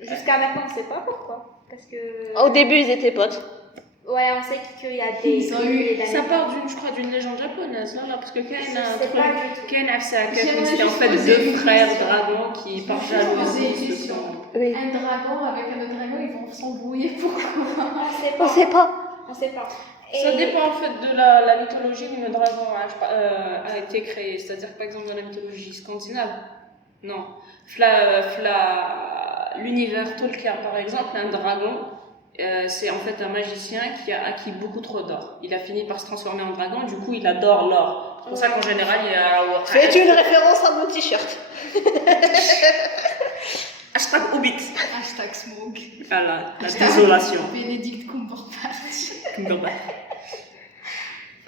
Jusqu'à maintenant, on ne sait pas pourquoi. Parce que. Au début, ils étaient potes. Ouais, on sait qu'il y a des. Ils ont eu- des Ça part je crois, d'une légende japonaise, là, parce que Je sais pas du tout. Ken Afsaka, J'aimerais c'était en juste fait poser deux une frères question. dragons qui, par Je vais juste poser jalousie, une se question. sont. Oui. Un dragon avec un autre dragon, ils vont s'embrouiller. Pourquoi? On sait On pas. sait pas. On sait pas. Ça Et- dépend en fait de la mythologie où le dragon a été créé. C'est-à-dire que par exemple dans la mythologie scandinave, non. L'univers Tolkien par exemple, un dragon, c'est en fait un magicien qui a acquis beaucoup trop d'or. Il a fini par se transformer en dragon, du coup il adore l'or. C'est pour ça qu'en général il y a... C'est une référence à mon t-shirt. Hashtag Hobbit. Hashtag smoke. Voilà, la désolation. Bénédicte Cumberbatch.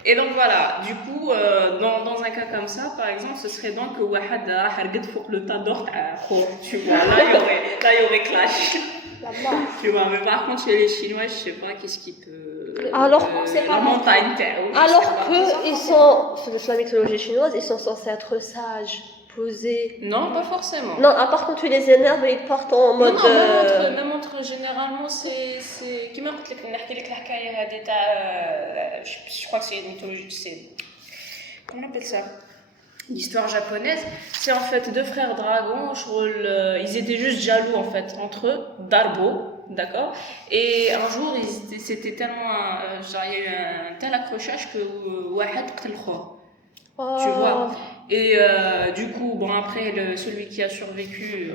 Et donc voilà, du coup, dans un cas comme ça, par exemple, ce serait donc que Wahad a hargad fouq le tas d'or, tu vois, là il y aurait clash. La mort. Tu vois, mais par contre, chez les Chinois, je sais pas qu'est-ce qui peut. Alors, on sait pas la montagne, Alors que ils sont, dans la mythologie chinoise, ils sont censés être sages, posés. Non, pas forcément. Non, à part quand tu les énerves, ils partent en Non, mode. non, même entre généralement, c'est. Comment قلت لك نحكي لك الحكايه هذه تاع je crois que c'est une mythologie, c'est. Comment on appelle ça? L'histoire japonaise, c'est en fait deux frères dragons, ils étaient juste jaloux en fait entre eux, Darbo, d'accord? Et un jour, c'était tellement. Genre, il y a eu un tel accrochage que Wahad قتل الخور. Tu vois. Et du coup, bon, après, celui qui a survécu,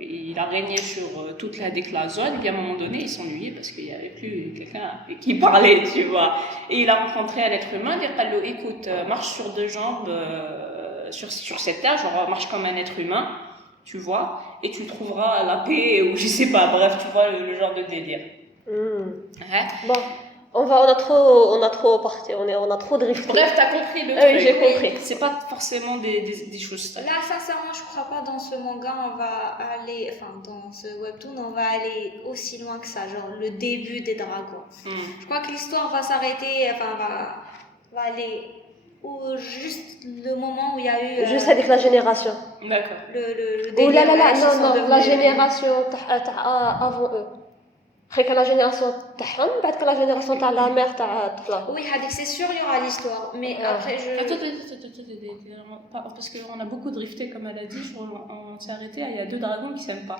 il a régné sur toute la zone. Et puis à un moment donné, il s'ennuyait parce qu'il n'y avait plus quelqu'un qui parlait, tu vois. Et il a rencontré un être humain. Il a dit, écoute, marche sur deux jambes sur cette terre, genre marche comme un être humain, tu vois, et tu trouveras la paix, ou je sais pas, bref, tu vois, le genre de délire. Hein? Bon, on a trop parti, on a trop drifté. Bref, t'as compris le Ah oui, truc. j'ai compris. C'est pas forcément des choses. Là, sincèrement, je crois pas dans ce manga, on va aller, enfin, dans ce webtoon, on va aller aussi loin que ça, genre le début des dragons. Je crois que l'histoire va s'arrêter, enfin, va aller juste le moment où il y a eu. Juste avec la génération. D'accord. Le Oh là là là, délire, ils sont non, la devenus- génération avant eux. Après que la génération تاعهم بعد que la génération تاع la mère تاع الطفلة. Oui, Hadik, c'est sûr, il y aura l'histoire, mais après, Attends, parce qu'on a beaucoup drifté, comme elle a dit, on s'est arrêté, il y a deux dragons qui s'aiment pas.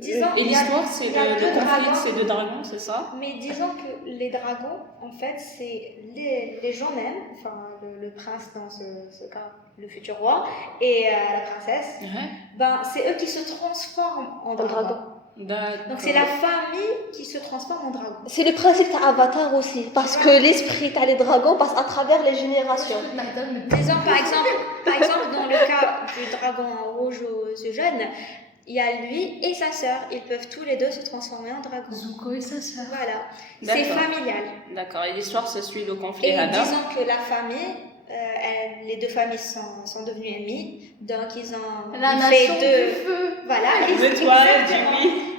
Disons, Et il y a- l'histoire, c'est il y a le deux conflit de dragons. ces deux dragons, c'est ça? Mais disons que les dragons, en fait, c'est les gens même, enfin le prince dans ce cas, le futur roi, et la princesse, ben c'est eux qui se transforment en dragons. Donc c'est la famille qui se transforme en dragon. C'est le principe d'Avatar aussi, parce que l'esprit des dragons passe à travers les générations. Disons par exemple dans le cas du dragon rouge aux yeux jaunes, il y a lui et sa sœur, ils peuvent tous les deux se transformer en dragon. Zuko et sa sœur. Voilà, c'est familial. D'accord, et l'histoire se suit le conflit Et Hada. disons que la famille, les deux familles sont devenues ennemies, donc ils ont La fait nation deux. du feu. Voilà, Exactement.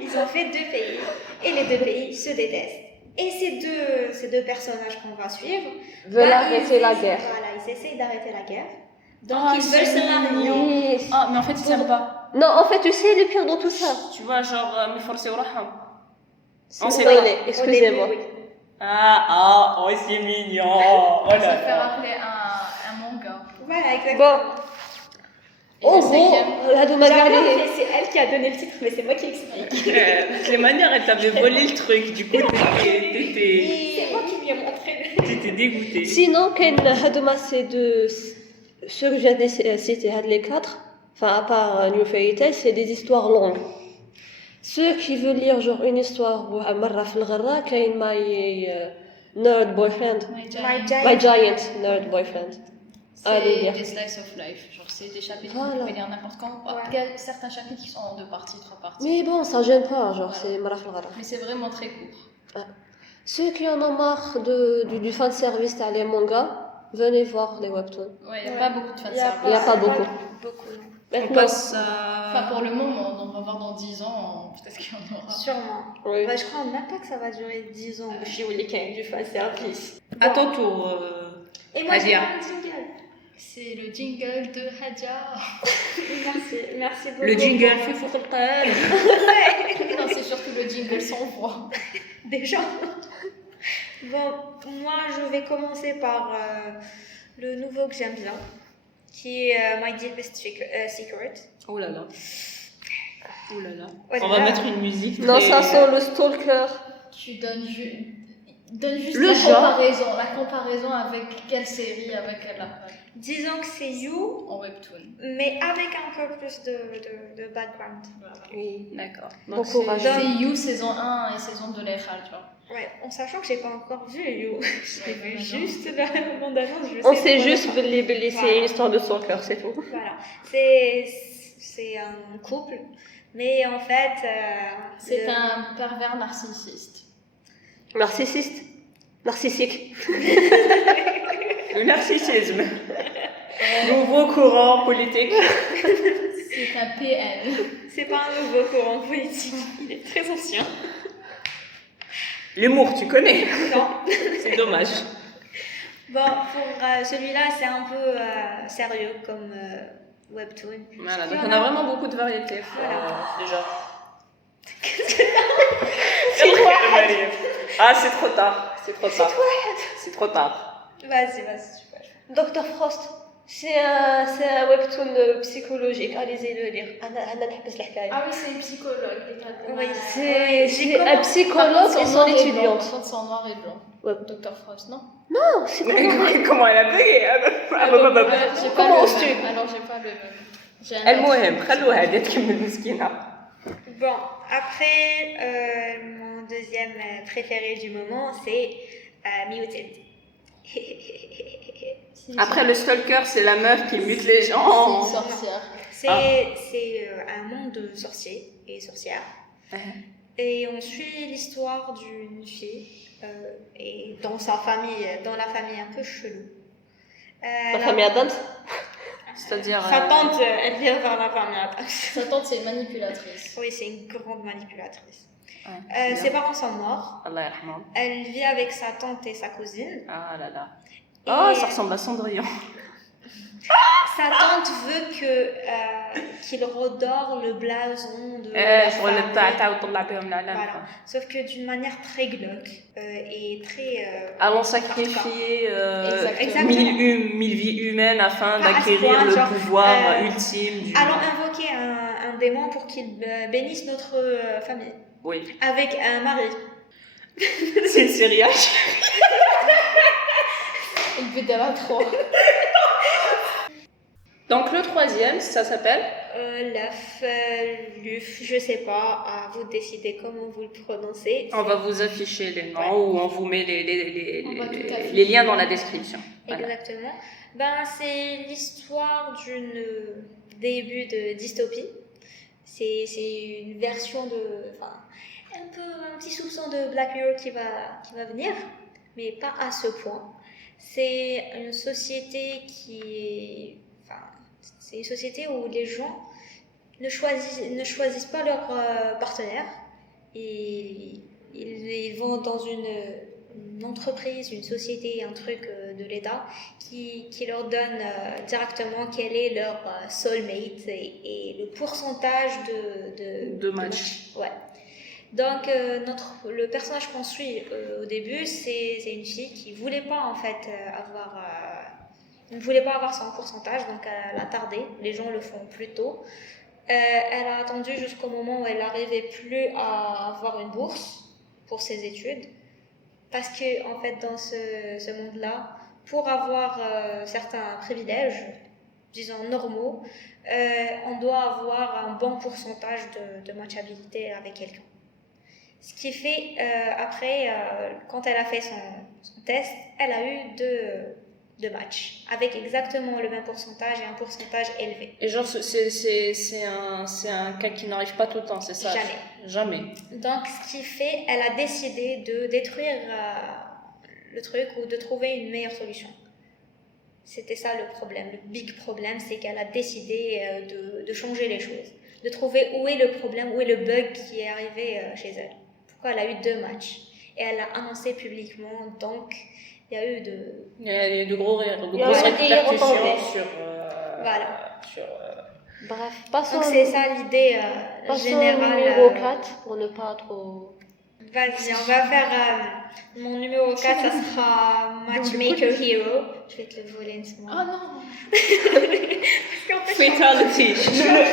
ils ont fait deux pays et les deux pays se détestent. Et ces deux personnages qu'on va suivre Veulent bah, arrêter la guerre. Voilà, ils essayent d'arrêter la guerre. Donc Ah, ils c'est veulent se marier. Oui. Ah, mais en fait, ils s'aiment pas. Non, en fait, tu sais, le pire dans tout ça. Tu vois, genre, Miforce Raham. On C'est sait vrai, pas. excusez-moi. Au début, oui. Oh, c'est mignon. Oh Ça là fait là. rappeler un manga. Voilà, exactement. Bon, en le gros, cinquième. Hado Magali. J'adore, mais c'est elle qui a donné le titre, mais c'est moi qui explique. Les manières, elle t'avait volé le truc. Du coup, C'est moi qui lui ai montré. t'étais dégoûtée. Sinon, Hadoma, c'est de ceux que j'ai cités, les quatre, enfin, à part New Fairy Tail, c'est des histoires longues. Ceux qui veulent lire genre une histoire, مرة في الغرة كاين My Nerd Boyfriend, My Giant Nerd Boyfriend. Allez C'est lire. des slices of life. Genre, c'est des chapitres Voilà. que vous pouvez lire n'importe quand. Ouais. Il y a certains chapitres qui sont en 2 parties, 3 parties. Mais bon, ça gêne pas, genre c'est مرة في الغرة. Mais c'est vraiment très court. Ceux qui en ont marre du fan service à les mangas, venez voir les webtoons. Ouais, il n'y a Ouais. pas beaucoup de fans Il y a Il y a service. pas beaucoup. non. On Maintenant, passe Enfin, pour le moment, on va voir dans 10 ans, peut-être qu'il y en aura. Sûrement. oui. Bah, je crois même pas que ça va durer 10 ans. Je suis du fan service. à ton tour. Et moi, j'ai Hadia. pas un jingle. C'est le jingle de Hadia. Merci beaucoup. Le jingle fait foutre le tal. Non, c'est surtout le jingle sans voix. Déjà. Bon, moi, je vais commencer par le nouveau que j'aime bien, qui est My Deepest Secret. Oh là là. Oh là là. Ouais, On va là. mettre une musique. Non, très- ça sent le stalker. Tu donnes, donne juste Le la genre. comparaison avec quelle série, avec quelle Disons que c'est You, en webtoon. mais avec un peu plus de background. Oui. D'accord. Bon Donc, courage. C'est You saison 1 et saison 2 les tu vois. Ouais, en sachant que j'ai pas encore vu You. J'ai Ouais, vu bah, juste la bande-annonce. je On sais sait pas. juste Billy, c'est Voilà. une histoire de stalker, c'est tout. Voilà. C'est un couple, mais en fait. C'est le- un pervers narcissiste. Narcissiste. Narcissique. Le narcissisme. Nouveau courant politique. C'est un PN. C'est pas un nouveau courant politique, il est très ancien. L'humour, tu connais. Non. C'est dommage. Bon, pour celui-là, c'est un peu sérieux comme webtoon. Voilà, donc Il y on en a vraiment beaucoup de variétés. Voilà. Déjà. C'est quoi Ah, c'est trop tard. C'est trop tard. C'est trop tard. Vas-y. Dr. Frost. C'est un webtoon psychologique. Allez-y le lire. أنا نحبس الحكاية. Ah oui, c'est une psychologue. Oui, C'est un psychologue et son étudiante. Par contre, c'est en noir et blanc. Ouais. Dr. Frost, non? Non, c'est pas normal. Comment elle a bugué J'ai pas Comment le oses-tu même. Alors, j'ai pas le même. J'ai un المهم autre. خلوها هادي تكمل مسكينة. Bon, après, mon deuxième préféré du moment, c'est Muted. Après le stalker, c'est la meuf qui mute les C'est gens. une sorcière. C'est un monde de sorciers et sorcières. Ouais. Et on suit l'histoire d'une fille et dans sa famille, dans la famille un peu chelou. La famille Adams. C'est-à-dire. Sa tante, elle vient vers la famille Adams. Sa tante, c'est une manipulatrice. Oui, c'est une grande manipulatrice. Ouais, Ses parents sont morts. Allah yarhamha. Elle vit avec sa tante et sa cousine. Ah là là. Et Oh, ça ressemble à Cendrillon. sa tante veut qu'il redore le blason de la شغل famille. بتاعتها وطلع بهم العلم. Voilà. Sauf que d'une manière très glauque et très. Allons sacrifier Exactement. mille vies humaines afin Pas à ce d'acquérir point, le genre, pouvoir ultime du. Allons invoquer un démon pour qu'il bénisse notre famille. Oui. Avec un mari. C'est une série H. Une bedava 3. Donc le troisième, ça s'appelle L'œuf, l'UF, je sais pas, à vous de décider comment vous le prononcez. On va vous afficher les noms ou on vous met On va tout afficher. les liens dans la description. Voilà. Exactement. Ben, c'est l'histoire d'une début de dystopie. C'est une version de, enfin, un petit soupçon de Black Mirror qui va venir, mais pas à ce point. C'est une société c'est une société où les gens ne choisissent pas leur partenaire et ils vont dans une entreprise, une société, un truc de l'État qui leur donne directement quel est leur soulmate et le pourcentage de match. Ouais. Donc le personnage qu'on suit au début, c'est une fille qui voulait pas en fait ne voulait pas avoir son pourcentage, donc elle a tardé. Les gens le font plus tôt. Elle a attendu jusqu'au moment où elle n'arrivait plus à avoir une bourse pour ses études. Parce que, en fait, dans ce monde-là, pour avoir certains privilèges, disons normaux, on doit avoir un bon pourcentage de matchabilité avec quelqu'un. Ce qui fait, après, quand elle a fait son test, elle a eu deux matchs, avec exactement le même pourcentage et un pourcentage élevé. Et genre, c'est un cas qui n'arrive pas tout le temps, c'est ça? Jamais. Donc, ce qui fait, elle a décidé de détruire le truc ou de trouver une meilleure solution. C'était ça le problème. Le big problème, c'est qu'elle a décidé de changer les choses, de trouver où est le problème, où est le bug qui est arrivé chez elle. Pourquoi elle a eu 2 matchs. Et elle l'a annoncé publiquement, donc il y a eu de grosses répercussions sur... voilà. Bref, passons. Donc c'est ça l'idée générale. Numéro 4, pour ne pas trop... Vas-y, on va faire mon numéro 4, ça sera Matchmaker Hero. Je vais te le voler une seconde. Oh non. Parce qu'en fait, Fatality.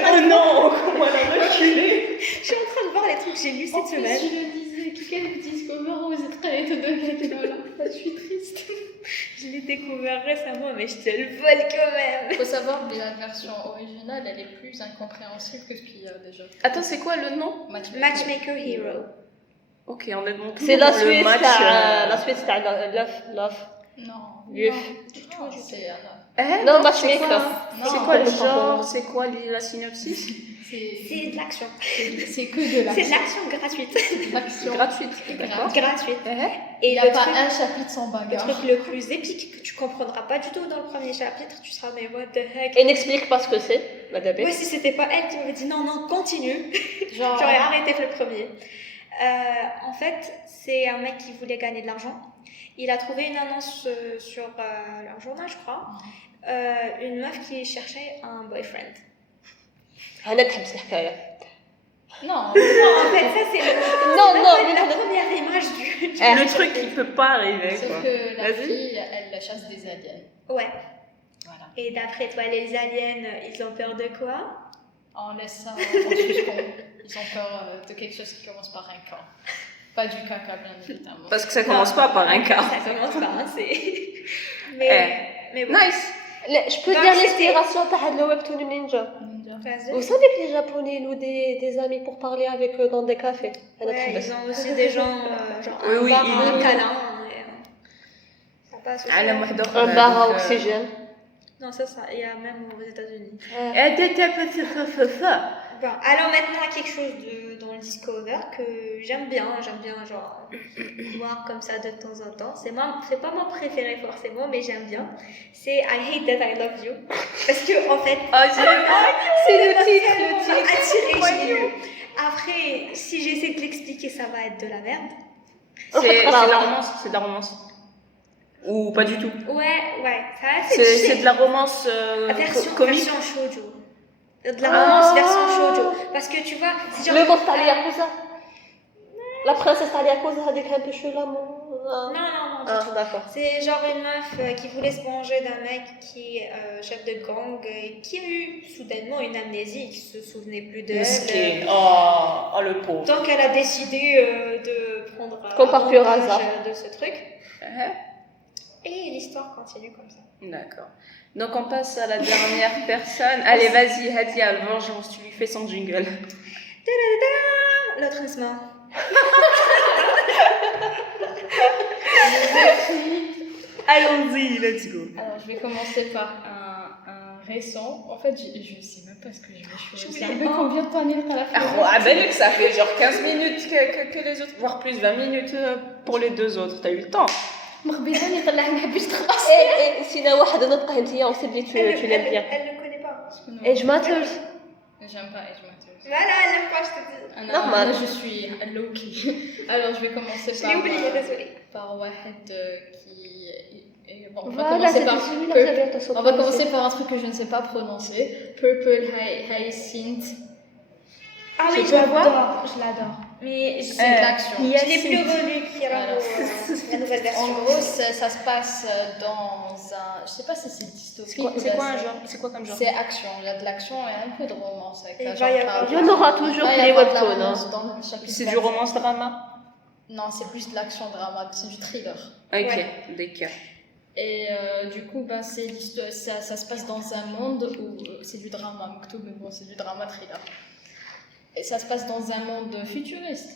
Oh non, comment elle a reculé. Je suis en train de voir les trucs que j'ai lus cette semaine. Je le disais, quelqu'un Discover aux étrangers te donne voilà. Je suis triste. Je l'ai découvert récemment, mais je te le vole quand même. Il faut savoir que la version originale, elle est plus incompréhensible que ce qu'il y a déjà. Attends, c'est quoi le nom? Matchmaker Hero. Ok, on est donc c'est la suite, match. La suite, c'est Love. Non. Luf. Non, c'est non, Matchmaker. C'est quoi le genre? C'est quoi la synopsis? C'est de l'action. C'est que de l'action. C'est de l'action gratuite. L'action gratuite, d'accord. Gratuite. Et il n'y a pas un chapitre sans Le bagarre. truc le plus épique que tu comprendras pas du tout dans le premier chapitre, tu seras mais what the heck. Et n'explique pas ce que c'est, madame. Ouais, si c'était pas elle qui m'avait dit non, continue. Genre... J'aurais arrêté le premier. En fait, c'est un mec qui voulait gagner de l'argent. Il a trouvé une annonce sur leur journal, je crois. Une meuf qui cherchait un boyfriend. أنا تحب الحكاية. Non, en fait, ça c'est la première image du... Le truc qui peut pas arriver. Sauf quoi. que la fille, elle chasse des aliens. Ouais. Voilà. Et d'après toi, les aliens, ils ont peur de quoi? On laisse ça en suspens. Ils ont peur de quelque chose qui commence par un K. Pas du caca, bien évidemment. Parce que ça commence pas par un K. Ça commence par un C. Mais bon. Nice. Je peux dire l'inspiration de le webtoon Ninja. Vous savez que les Japonais louent des amis pour parler avec eux dans des cafés. Ouais, ils ont aussi des gens, genre oui, un câlin. Ça passe aussi. Un bar à oxygène. Non, ça, il y a même aux États-Unis. Bon, alors maintenant à quelque chose dans le Discover que j'aime bien genre voir comme ça de temps en temps. C'est pas mon préféré forcément, mais j'aime bien. C'est I Hate That I Love You. Parce que en fait, c'est le titre. Attiré, j'ai lu. Après, si j'essaie de l'expliquer, ça va être de la merde. C'est de la romance. Ou pas du tout. Ouais. C'est de la romance version shoujo. De la romance version shoujo. Parce que tu vois, c'est genre... Le monstre à Yakuza. La princesse à Yakuza avec un peu cheveux Non, d'accord. C'est genre une meuf qui voulait se venger d'un mec qui est chef de gang et qui a eu soudainement une amnésie, qui se souvenait plus d'elle. Oh, le pauvre. Donc elle a décidé de prendre comme par pur hasard de ce truc. Et l'histoire continue comme ça. D'accord. Donc on passe à la dernière personne. Allez, vas-y, Hadia, vengeance, tu lui fais son jingle. L'autre Asma. Allons-y, let's go. Alors, je vais commencer par un récent. En fait, je sais même pas ce que je vais choisir. Ça fait combien de temps à la fin? Ah ben que ça fait genre 15 minutes que les autres, voire plus, 20 minutes pour les deux autres. T'as eu le temps. مخبيزاني يطلع لنا باش تخلص. Et نسينا واحدة نقطة انت aussi اللي tu l'aimes bien. Elle ne connaît pas. Age matters. J'aime pas Age Matters. Voilà, elle n'aime pas, je te dis. Normal. Moi, je suis low-key. Alors, je vais commencer Je l'ai oublié, désolée. par Wahed qui... Bon, on va Voilà, commencer c'était par... celui-là, ça vient de On va commencer par un truc que je ne sais pas prononcer. Purple Hyacinth. Ah oui, Je je peux voir l'adore. Je l'adore. Mais C'est de l'action. je l'ai plus revu qui est la nouvelle version. En gros, ça se passe dans un... Je sais pas si c'est dystopique. C'est quoi un genre? C'est quoi comme genre? C'est action. Il y a de l'action et un peu de romance. Avec Il la va y genre avoir- Il y en aura toujours il va y les avoir de la webtoons. romance dans le chapitre C'est du 4. romance drama? Non, c'est plus de l'action drama, c'est du thriller. Ok, Ouais. d'accord. Et du coup, ben, c'est ça se passe dans un monde où c'est du drama, Moktoub, mais bon, c'est du drama thriller. Et ça se passe dans un monde futuriste.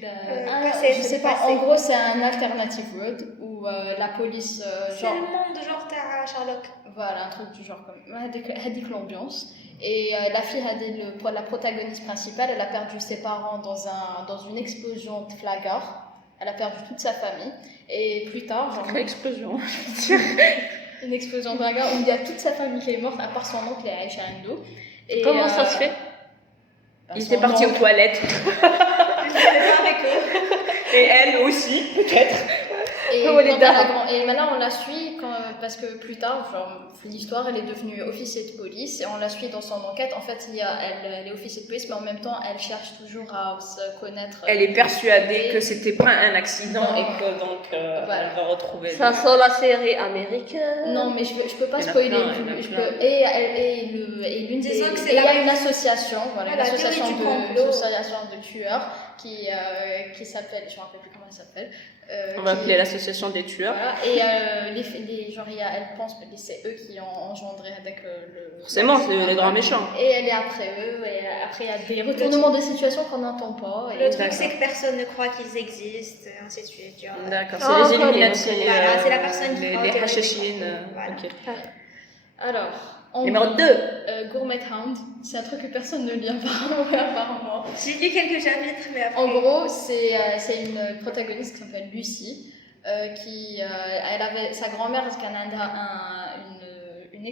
passé, Je c'est sais le pas, passé. en gros, c'est un alternative world où la police, C'est genre, le monde genre t'as Sherlock. voilà, un truc du genre comme Hadik l'ambiance. Et la fille, la protagoniste principale, elle a perdu ses parents dans une explosion de flagar. Elle a perdu toute sa famille. Et plus tard, genre, Explosion. une explosion de flagar où il y a toute sa famille qui est morte, à part son oncle et Aïcha Endo. Et, Comment ça se fait? Il était parti aux toilettes. Avec eux. Et elle aussi, peut-être. Et, Oh, les dames. et maintenant on la suit parce que plus tard, genre, l'histoire, elle est devenue officier de police et on la suit dans son enquête. En fait, elle est officier de police, mais en même temps, elle cherche toujours à se connaître. Elle est persuadée que c'était pas un accident Non. et que donc Voilà. elle va retrouver. Ça sent la série américaine. Non, mais je peux pas Il y en a spoiler. plein, il y en a Je plein. peux- et l'une des. Disons que c'est et il y a la- une association, voilà, Voilà, une association théorie du complot. une association de tueurs qui s'appelle, je me rappelle plus comment elle s'appelle. On va appeler l'association des tueurs. Voilà, et genre, elle pense que c'est eux qui ont engendré avec le. Forcément, c'est les grands méchants. Et elle est après eux, et après il y a des retournements de situation qu'on n'entend pas. Et Le truc, D'accord. c'est que personne ne croit qu'ils existent, et ainsi de suite. tu vois. D'accord, Ah, c'est les ok, Illuminati. ok. Voilà, c'est la personne qui les croit que- Hashishines. Voilà. Ok. Alors, Numéro 2. Gourmet Hound, c'est un truc que personne ne lit apparemment. J'ai lu quelques chapitres, mais après. En gros, c'est une protagoniste qui s'appelle Lucie, elle avait sa grand-mère parce qu'elle a une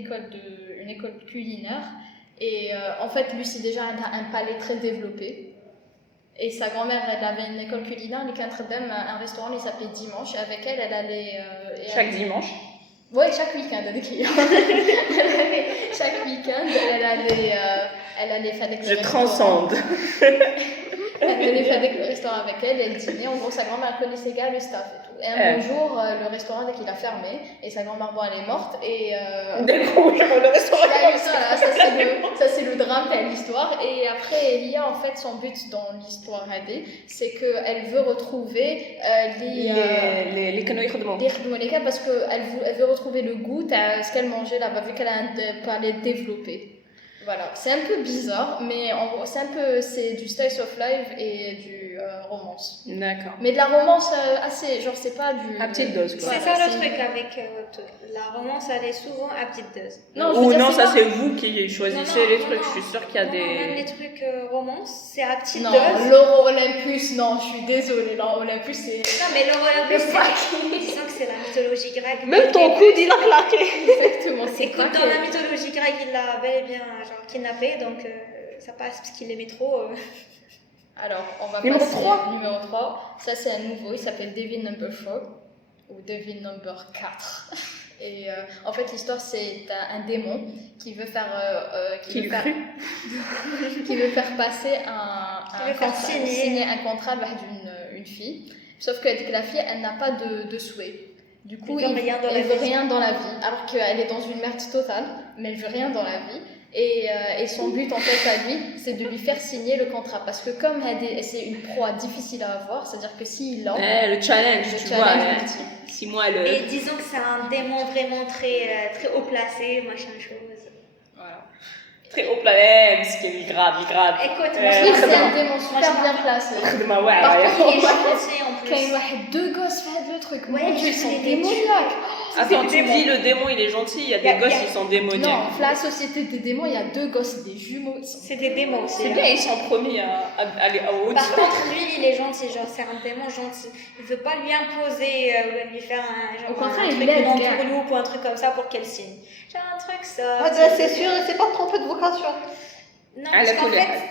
école culinaire et en fait Lucie déjà elle a un palais très développé et sa grand-mère elle avait une école culinaire, elle avait un restaurant qui s'appelait Dimanche et avec elle allait Chaque dimanche. ouais, chaque week-end avec lui. Chaque week-end elle allait faire des Je transcende. Elle allait faire le restaurant avec elle, elle dînait. En gros, sa grand-mère connaissait les gars, le staff et tout. Et un bon jour, le restaurant, dès qu'il a fermé, et sa grand-mère, bon, elle est morte. Et. D'un coup, le restaurant. Ça, c'est le drame, c'est l'histoire. Et après, Elia, en fait, son but dans l'histoire AD, c'est qu'elle veut retrouver les canaux يخدموا. les khidmouleka parce qu'elle veut retrouver le goût à ce qu'elle mangeait là-bas, vu qu'elle a un palais développé. Voilà, c'est un peu bizarre, mais en gros, c'est du slice of life et du romance. D'accord. Mais de la romance assez, genre c'est pas du... À petite dose, quoi. C'est Voilà, ça le truc avec Webtoon. La romance, elle est souvent à petite dose. Non, je veux Ou dire, non, c'est ça pas- c'est vous qui choisissez Non, les non, trucs. non. Je suis sûre qu'il y a Non, même les des. trucs romance, c'est à petite Non, dose. l'Euro Olympus, non, je suis désolée, l'Euro Olympus c'est... Non, mais l'Olympus, disons que c'est la mythologie grecque. Même ton coude, il a claqué. Exactement, c'est Écoute, dans la mythologie grecque, il l'a bel et bien genre, kidnappé, donc ça passe parce qu'il l'aimait trop. Alors, on va Numéro passer 3. numéro 3. Ça, c'est un nouveau, il s'appelle Devil Number 4 ou Devil Number 4. Et en fait, l'histoire, c'est un démon qui veut faire... Qui lui crut. qui veut faire passer Qui veut faire signer. un contrat avec une fille. Sauf que la fille, elle n'a pas de souhait. Du coup, Elle veut rien dans la elle veut vie. rien dans la vie, alors qu'elle est dans une merde totale, mais elle veut rien dans la vie. Et son but en fait à lui, c'est de lui faire signer le contrat. Parce que comme c'est une proie difficile à avoir, c'est-à-dire que s'il l'a... le challenge, tu vois. 6 mois le... Et disons que c'est un démon vraiment très, très haut placé, machin chose. Voilà. Très haut placé, parce qu'il est grave. Écoute, Moi je trouve que c'est un démon super bien placé. Par contre, il est gentil en plus. Quand il y a 2 gosses faire le truc. Ouais, Mon Dieu, ils sont des démoniaques. Attends, tu dis le démon il est gentil, il y a des gosses qui sont démoniaques. Non, la société des démons, il y a 2 gosses, des jumeaux. C'est des démons aussi. C'est bien, ils sont promis à aller à haut. Par contre, lui, il est gentil, genre c'est un démon gentil. Il veut pas lui imposer ou lui faire un Au contraire, un il truc l'aide, non gars. pour loup ou un truc comme ça pour qu'elle signe. Genre un truc ça. Ah, c'est sûr, c'est pas trompé de vocation. Non, À parce la qu'en colère. fait,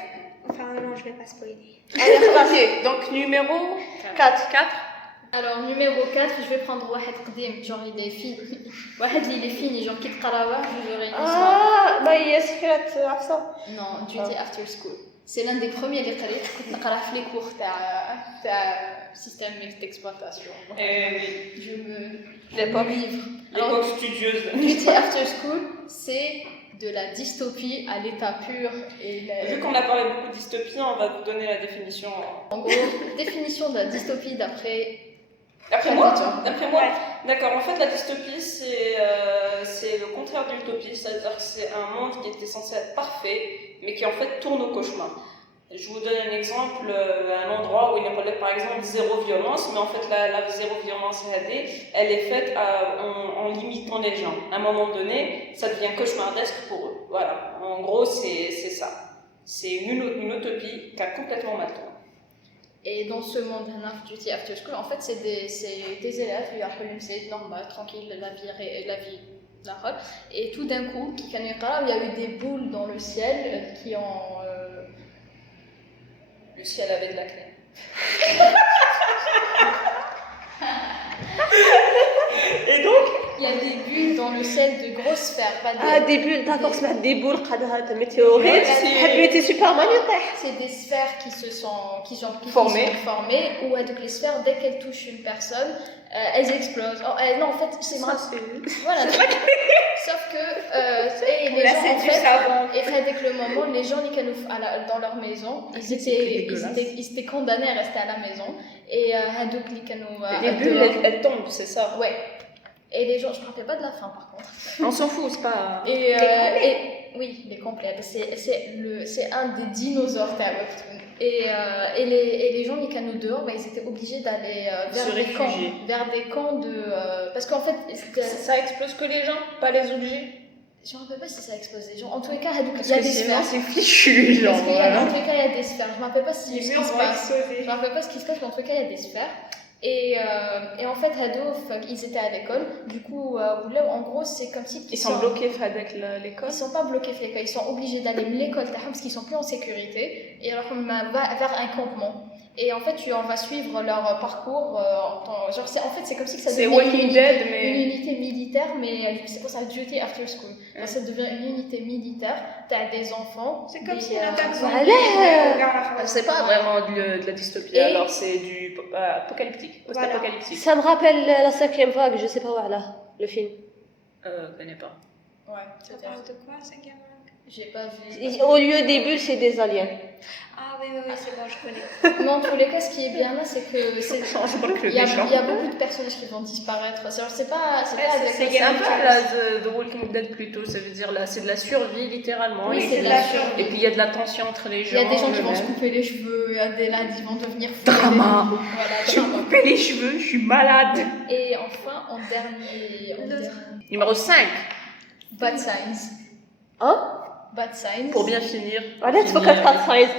enfin non, je vais pas spoiler. Ok, donc numéro 4. Alors, numéro 4, je vais prendre واحد قديم, genre il est fini. واحد اللي fini, genre qui تقراوه, je verrai une histoire. ما هي سكرات عفسه. Non, Duty After School. C'est l'un des premiers اللي قريت, كنت نقرا في les cours تاع système d'exploitation. Je me livre. L'époque studieuse. Duty After School, c'est de la dystopie à l'état pur. Et Vu qu'on a parlé beaucoup de dystopie, on va vous donner la définition. En gros, définition de la dystopie d'après... D'après moi, d'accord. En fait, la dystopie, c'est le contraire de l'utopie, c'est-à-dire que c'est un monde qui était censé être parfait, mais qui en fait tourne au cauchemar. Je vous donne un exemple, un endroit où il y a par exemple zéro violence, mais en fait la zéro violence elle est faite en limitant les gens. À un moment donné, ça devient cauchemardesque pour eux. Voilà, en gros c'est ça. C'est une utopie qui a complètement mal tourné. Et dans ce monde Duty After School, en fait, c'est des élèves, c'est normal, tranquille, la vie normale. Et tout d'un coup, il y a eu des boules dans le ciel qui ont... Le ciel avait de la clé. Et donc il y a des bulles dans le ciel de grosses sphères, pas des... Ah, des bulles, d'accord, c'est des boules, قدها météorite. حبيتي سوبرمان يطيح. C'est des sphères qui sont formées, ou avec les sphères, dès qu'elles touchent une personne, elles explosent. Non, en fait, c'est marrant. Voilà. Sauf que les gens, en fait, et avec le moment, les gens dans leur maison, ils étaient condamnés à rester à la maison. Et les bulles, elles tombent, c'est ça. Ouais. Et les gens, je ne me rappelle pas de la fin par contre. On s'en fout, c'est pas. Oui, les complets. C'est un des dinosaures t'as Webtoon. Et les gens, les canaux dehors, ils étaient obligés d'aller vers des camps de. Parce qu'en fait. Ça explose que les gens, pas les objets. Je ne me rappelle pas si ça explose les gens. En tous les cas, il y a des sphères. C'est fichu, genre. En tous les cas, il y a des sphères. Je ne me rappelle pas ce qui se passe. Je ne me rappelle pas ce qui se passe, mais en tout cas, il y a des sphères. Et en fait, ils étaient à l'école. Du coup, en gros, c'est comme si... Ils sont bloqués avec l'école. Ils ne sont pas bloqués avec l'école. Ils sont obligés d'aller à l'école parce qu'ils ne sont plus en sécurité. Et alors, on va vers un campement. Et en fait, on va suivre leur parcours. C'est comme si ça devenait une unité militaire, mais c'est pour ça Duty After School. Donc, ça devient une unité militaire. Tu as des enfants. C'est comme si l'attaque c'est pas vraiment de la dystopie, alors c'est du apocalyptique, post-apocalyptique. Ça me rappelle la 5e vague, je sais pas où là, le film. Je connais pas. Ouais, Ça parle de quoi, ça, gamin? j'ai pas vu. Au lieu des bulles, c'est des aliens. Ah oui, c'est bon, je connais. Mais en tous les cas, ce qui est bien là, c'est que il y a beaucoup de personnages qui vont disparaître. C'est pas c'est un peu la The Walking Dead plutôt, ça veut dire là, c'est de la survie littéralement. Oui, c'est de la survie. Et puis il y a de la tension entre les gens. Il y a des gens qui vont se couper les cheveux, il y a des là qui vont devenir fous. Drama. Voilà, Je vais couper les cheveux, je suis malade. Et enfin, en dernier... Numéro 5. Bad Signs. Hein? Bad Signs. Pour bien finir. Allez, tu faut 4 size.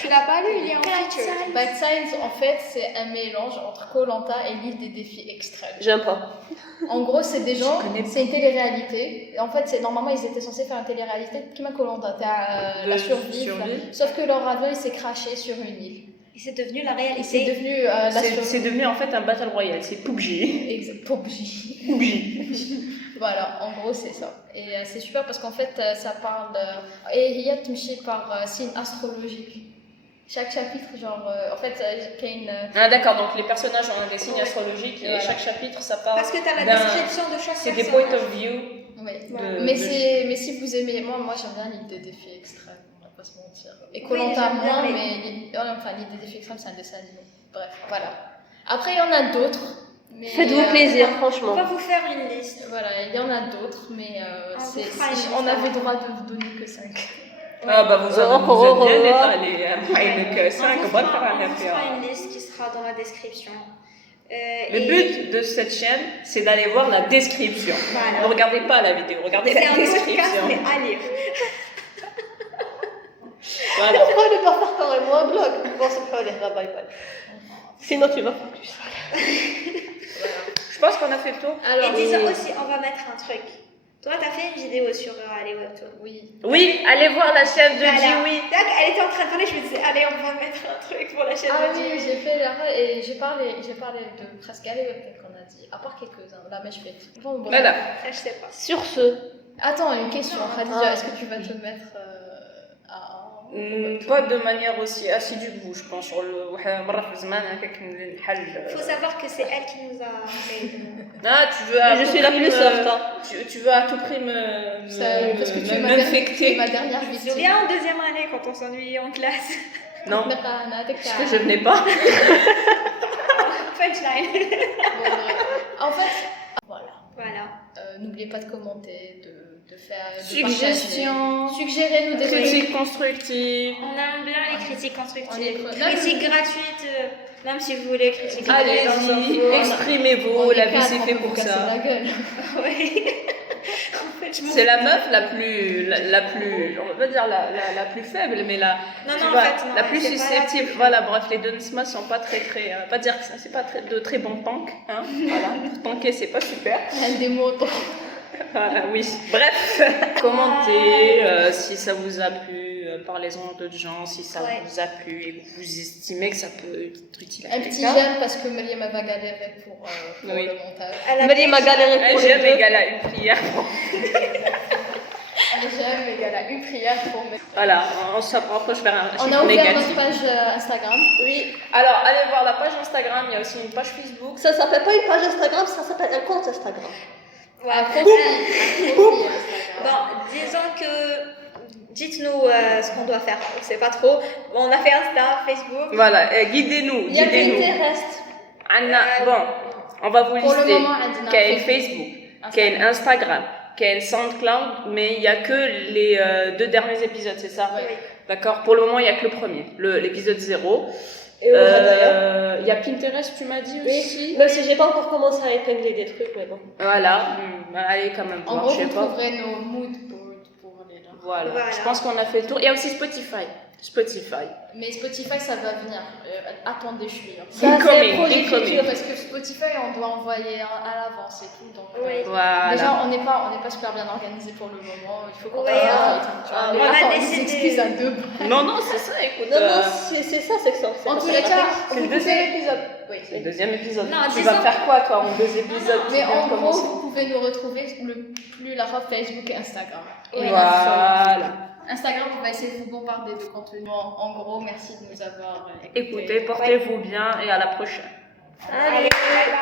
Tu l'as pas lu, il est en feature. Bad Signs, en fait, c'est un mélange entre Koh-Lanta et l'île des défis extrêmes. J'aime pas. En gros, c'est des gens, c'est une télé-réalité. En fait, normalement, ils étaient censés faire une télé-réalité qui m'a Koh-Lanta, la survie. Sauf que leur avion, il s'est crashé sur une île. Et c'est devenu la réalité. C'est devenu la survie. C'est devenu en fait un battle royale, c'est PUBG. Exact, PUBG. Voilà, en gros, c'est ça. Et c'est super parce qu'en fait, ça parle. Et il y a touché par signe astrologique. Chaque chapitre, en fait, il y a une. Ah, d'accord, donc les personnages ont des signes astrologiques et chaque chapitre, ça parle. Parce que tu as la description de chaque C'est personnage. des points of view. Oui. Voilà. Mais si vous aimez, moi j'aime bien l'idée des défis extrêmes, on va pas se mentir. Et Koh-Lanta j'aime bien, moins, mais- enfin l'idée des défis extrêmes c'est un dessin animé. Bref, voilà. Après il y en a d'autres. Mais, Faites-vous plaisir, On franchement. va vous faire une liste. Voilà, il y en a d'autres, mais vous fera une liste, on avait alors. le droit de vous donner que 5. Ah bah vous êtes bien étalé. Après, 5, On bonne vous faire. fera une liste qui sera dans la description. Le but de cette chaîne, c'est d'aller voir la description. Voilà. Ne regardez pas la vidéo, regardez C'est la un podcast, description. mais à lire. Voilà. Pourquoi ne pas faire carrément un blog? Bon, c'est pas l'air, bye bye. Sinon, tu vas focus. Je pense qu'on a fait le tour. Alors, Et disons aussi, on va mettre un truc. Toi, t'as fait une vidéo sur les webtoons. oui. Oui, allez voir la chaîne de Voilà. Jiwi. Tac, elle était en train de parler, je me disais, allez, on va mettre un truc pour la chaîne Ah de oui, Jiwi. j'ai fait et j'ai parlé de presque les webtoons qu'on a dit, à part quelques-uns, la mèche faite. Bon, bref. Voilà. Ça, je sais pas. Sur ce, Attends, une question, Khadija, Ah. est-ce que tu vas te mettre à... Pas de manière aussi assidue que vous, je pense. Sur le مرة في الزمان هكاك نحل. Faut savoir que c'est elle qui nous a fait. Ah, tu veux à je tout suis la prix plus me- soft. Hein. Tu veux à tout prix Parce que tu es m'infecter. ma dernière Je me victime. souviens en deuxième année quand on s'ennuyait en classe. Non, parce que je venais pas. Punchline. En fait, voilà. Voilà. N'oubliez pas de commenter, de faire de Suggestions. partager. Suggérez-nous des trucs. Critiques constructives. On aime bien les critiques On constructives. est pre- Critiques gratuites, même si vous voulez critiquer. Allez-y, On exprimez-vous, est la vie quatre, c'est on fait peut pour vous casser ça. la gueule. Oui. En fait, je m'en C'est la meuf la plus, on va dire la plus faible, mais Non, tu non, en vois, fait, non, la plus c'est pas la susceptible. plus- Voilà, bref, les deux Nisma sont pas très, pas dire que c'est pas de très bons tanks, hein. Voilà, pour tanker c'est pas super. Un des mots. Oui, bref, commentez si ça vous a plu, parlez-en à d'autres gens si ça Ouais. vous a plu et que vous estimez que ça peut être utile à Un petit quelqu'un. j'aime parce que Mariam va galérer pour Oui. le montage. Elle a Marie m'a galéré Un pour les j'aime deux. égale à une prière. Un j'aime égale à une prière pour me... Voilà, on se rapproche vers un On chiffre a ouvert négatif. notre page Instagram. Oui, alors allez voir la page Instagram, il y a aussi une page Facebook. Ça s'appelle pas une page Instagram, ça s'appelle un compte Instagram. Ouais. Un profil Instagram. Bon, disons que. Dites-nous ce qu'on doit faire. On sait pas trop. Bon, on a fait Insta, Facebook. Voilà, guidez-nous, Il y a guidez-nous. Pinterest. Bon, on va vous Pour le lister. moment, عندنا Quel Facebook. Facebook, quel Instagram, quel SoundCloud, mais il n'y a que les 2 derniers épisodes, c'est ça? Ouais. Oui. D'accord, pour le moment, il n'y a que le premier, l'épisode 0. Et on va d'ailleurs. Il y a Pinterest, tu m'as dit aussi. Oui, même si j'ai pas encore commencé à épingler des trucs, mais bon. Voilà, allez quand même En voir, gros, je sais vous pas. trouverez nos mood boards pour les gens. Voilà. Voilà. Je pense qu'on a fait le tour. Il y a aussi Spotify. Mais Spotify, ça va venir. Attendez, je suis là. Ça, c'est un Incoming, projet incoming. futur. Parce que Spotify, on doit envoyer à l'avance et tout. Donc, Oui. Voilà. déjà, on n'est pas super bien organisé pour le moment. Il faut qu'on Oui, fasse ah, mais on a attends, décidé- ils s'excusent à deux. Non, non, c'est ça, écoute. Non, non, c'est ça, c'est que ça. c'est En pas tous ça. les cas, c'est le vous deuxième pouvez- épisode. Oui. C'est le deuxième épisode. Non, tu disons- vas faire quoi, toi, en 2 épisodes Mais tu viens en de gros, commencer. vous pouvez nous retrouver le plus la fois Facebook et Instagram. Et Voilà. Instagram, on va essayer de vous bombarder de contenu. En gros, merci de nous avoir écoutés. Écoutez, portez-vous bien et à la prochaine. Allez, bye bye.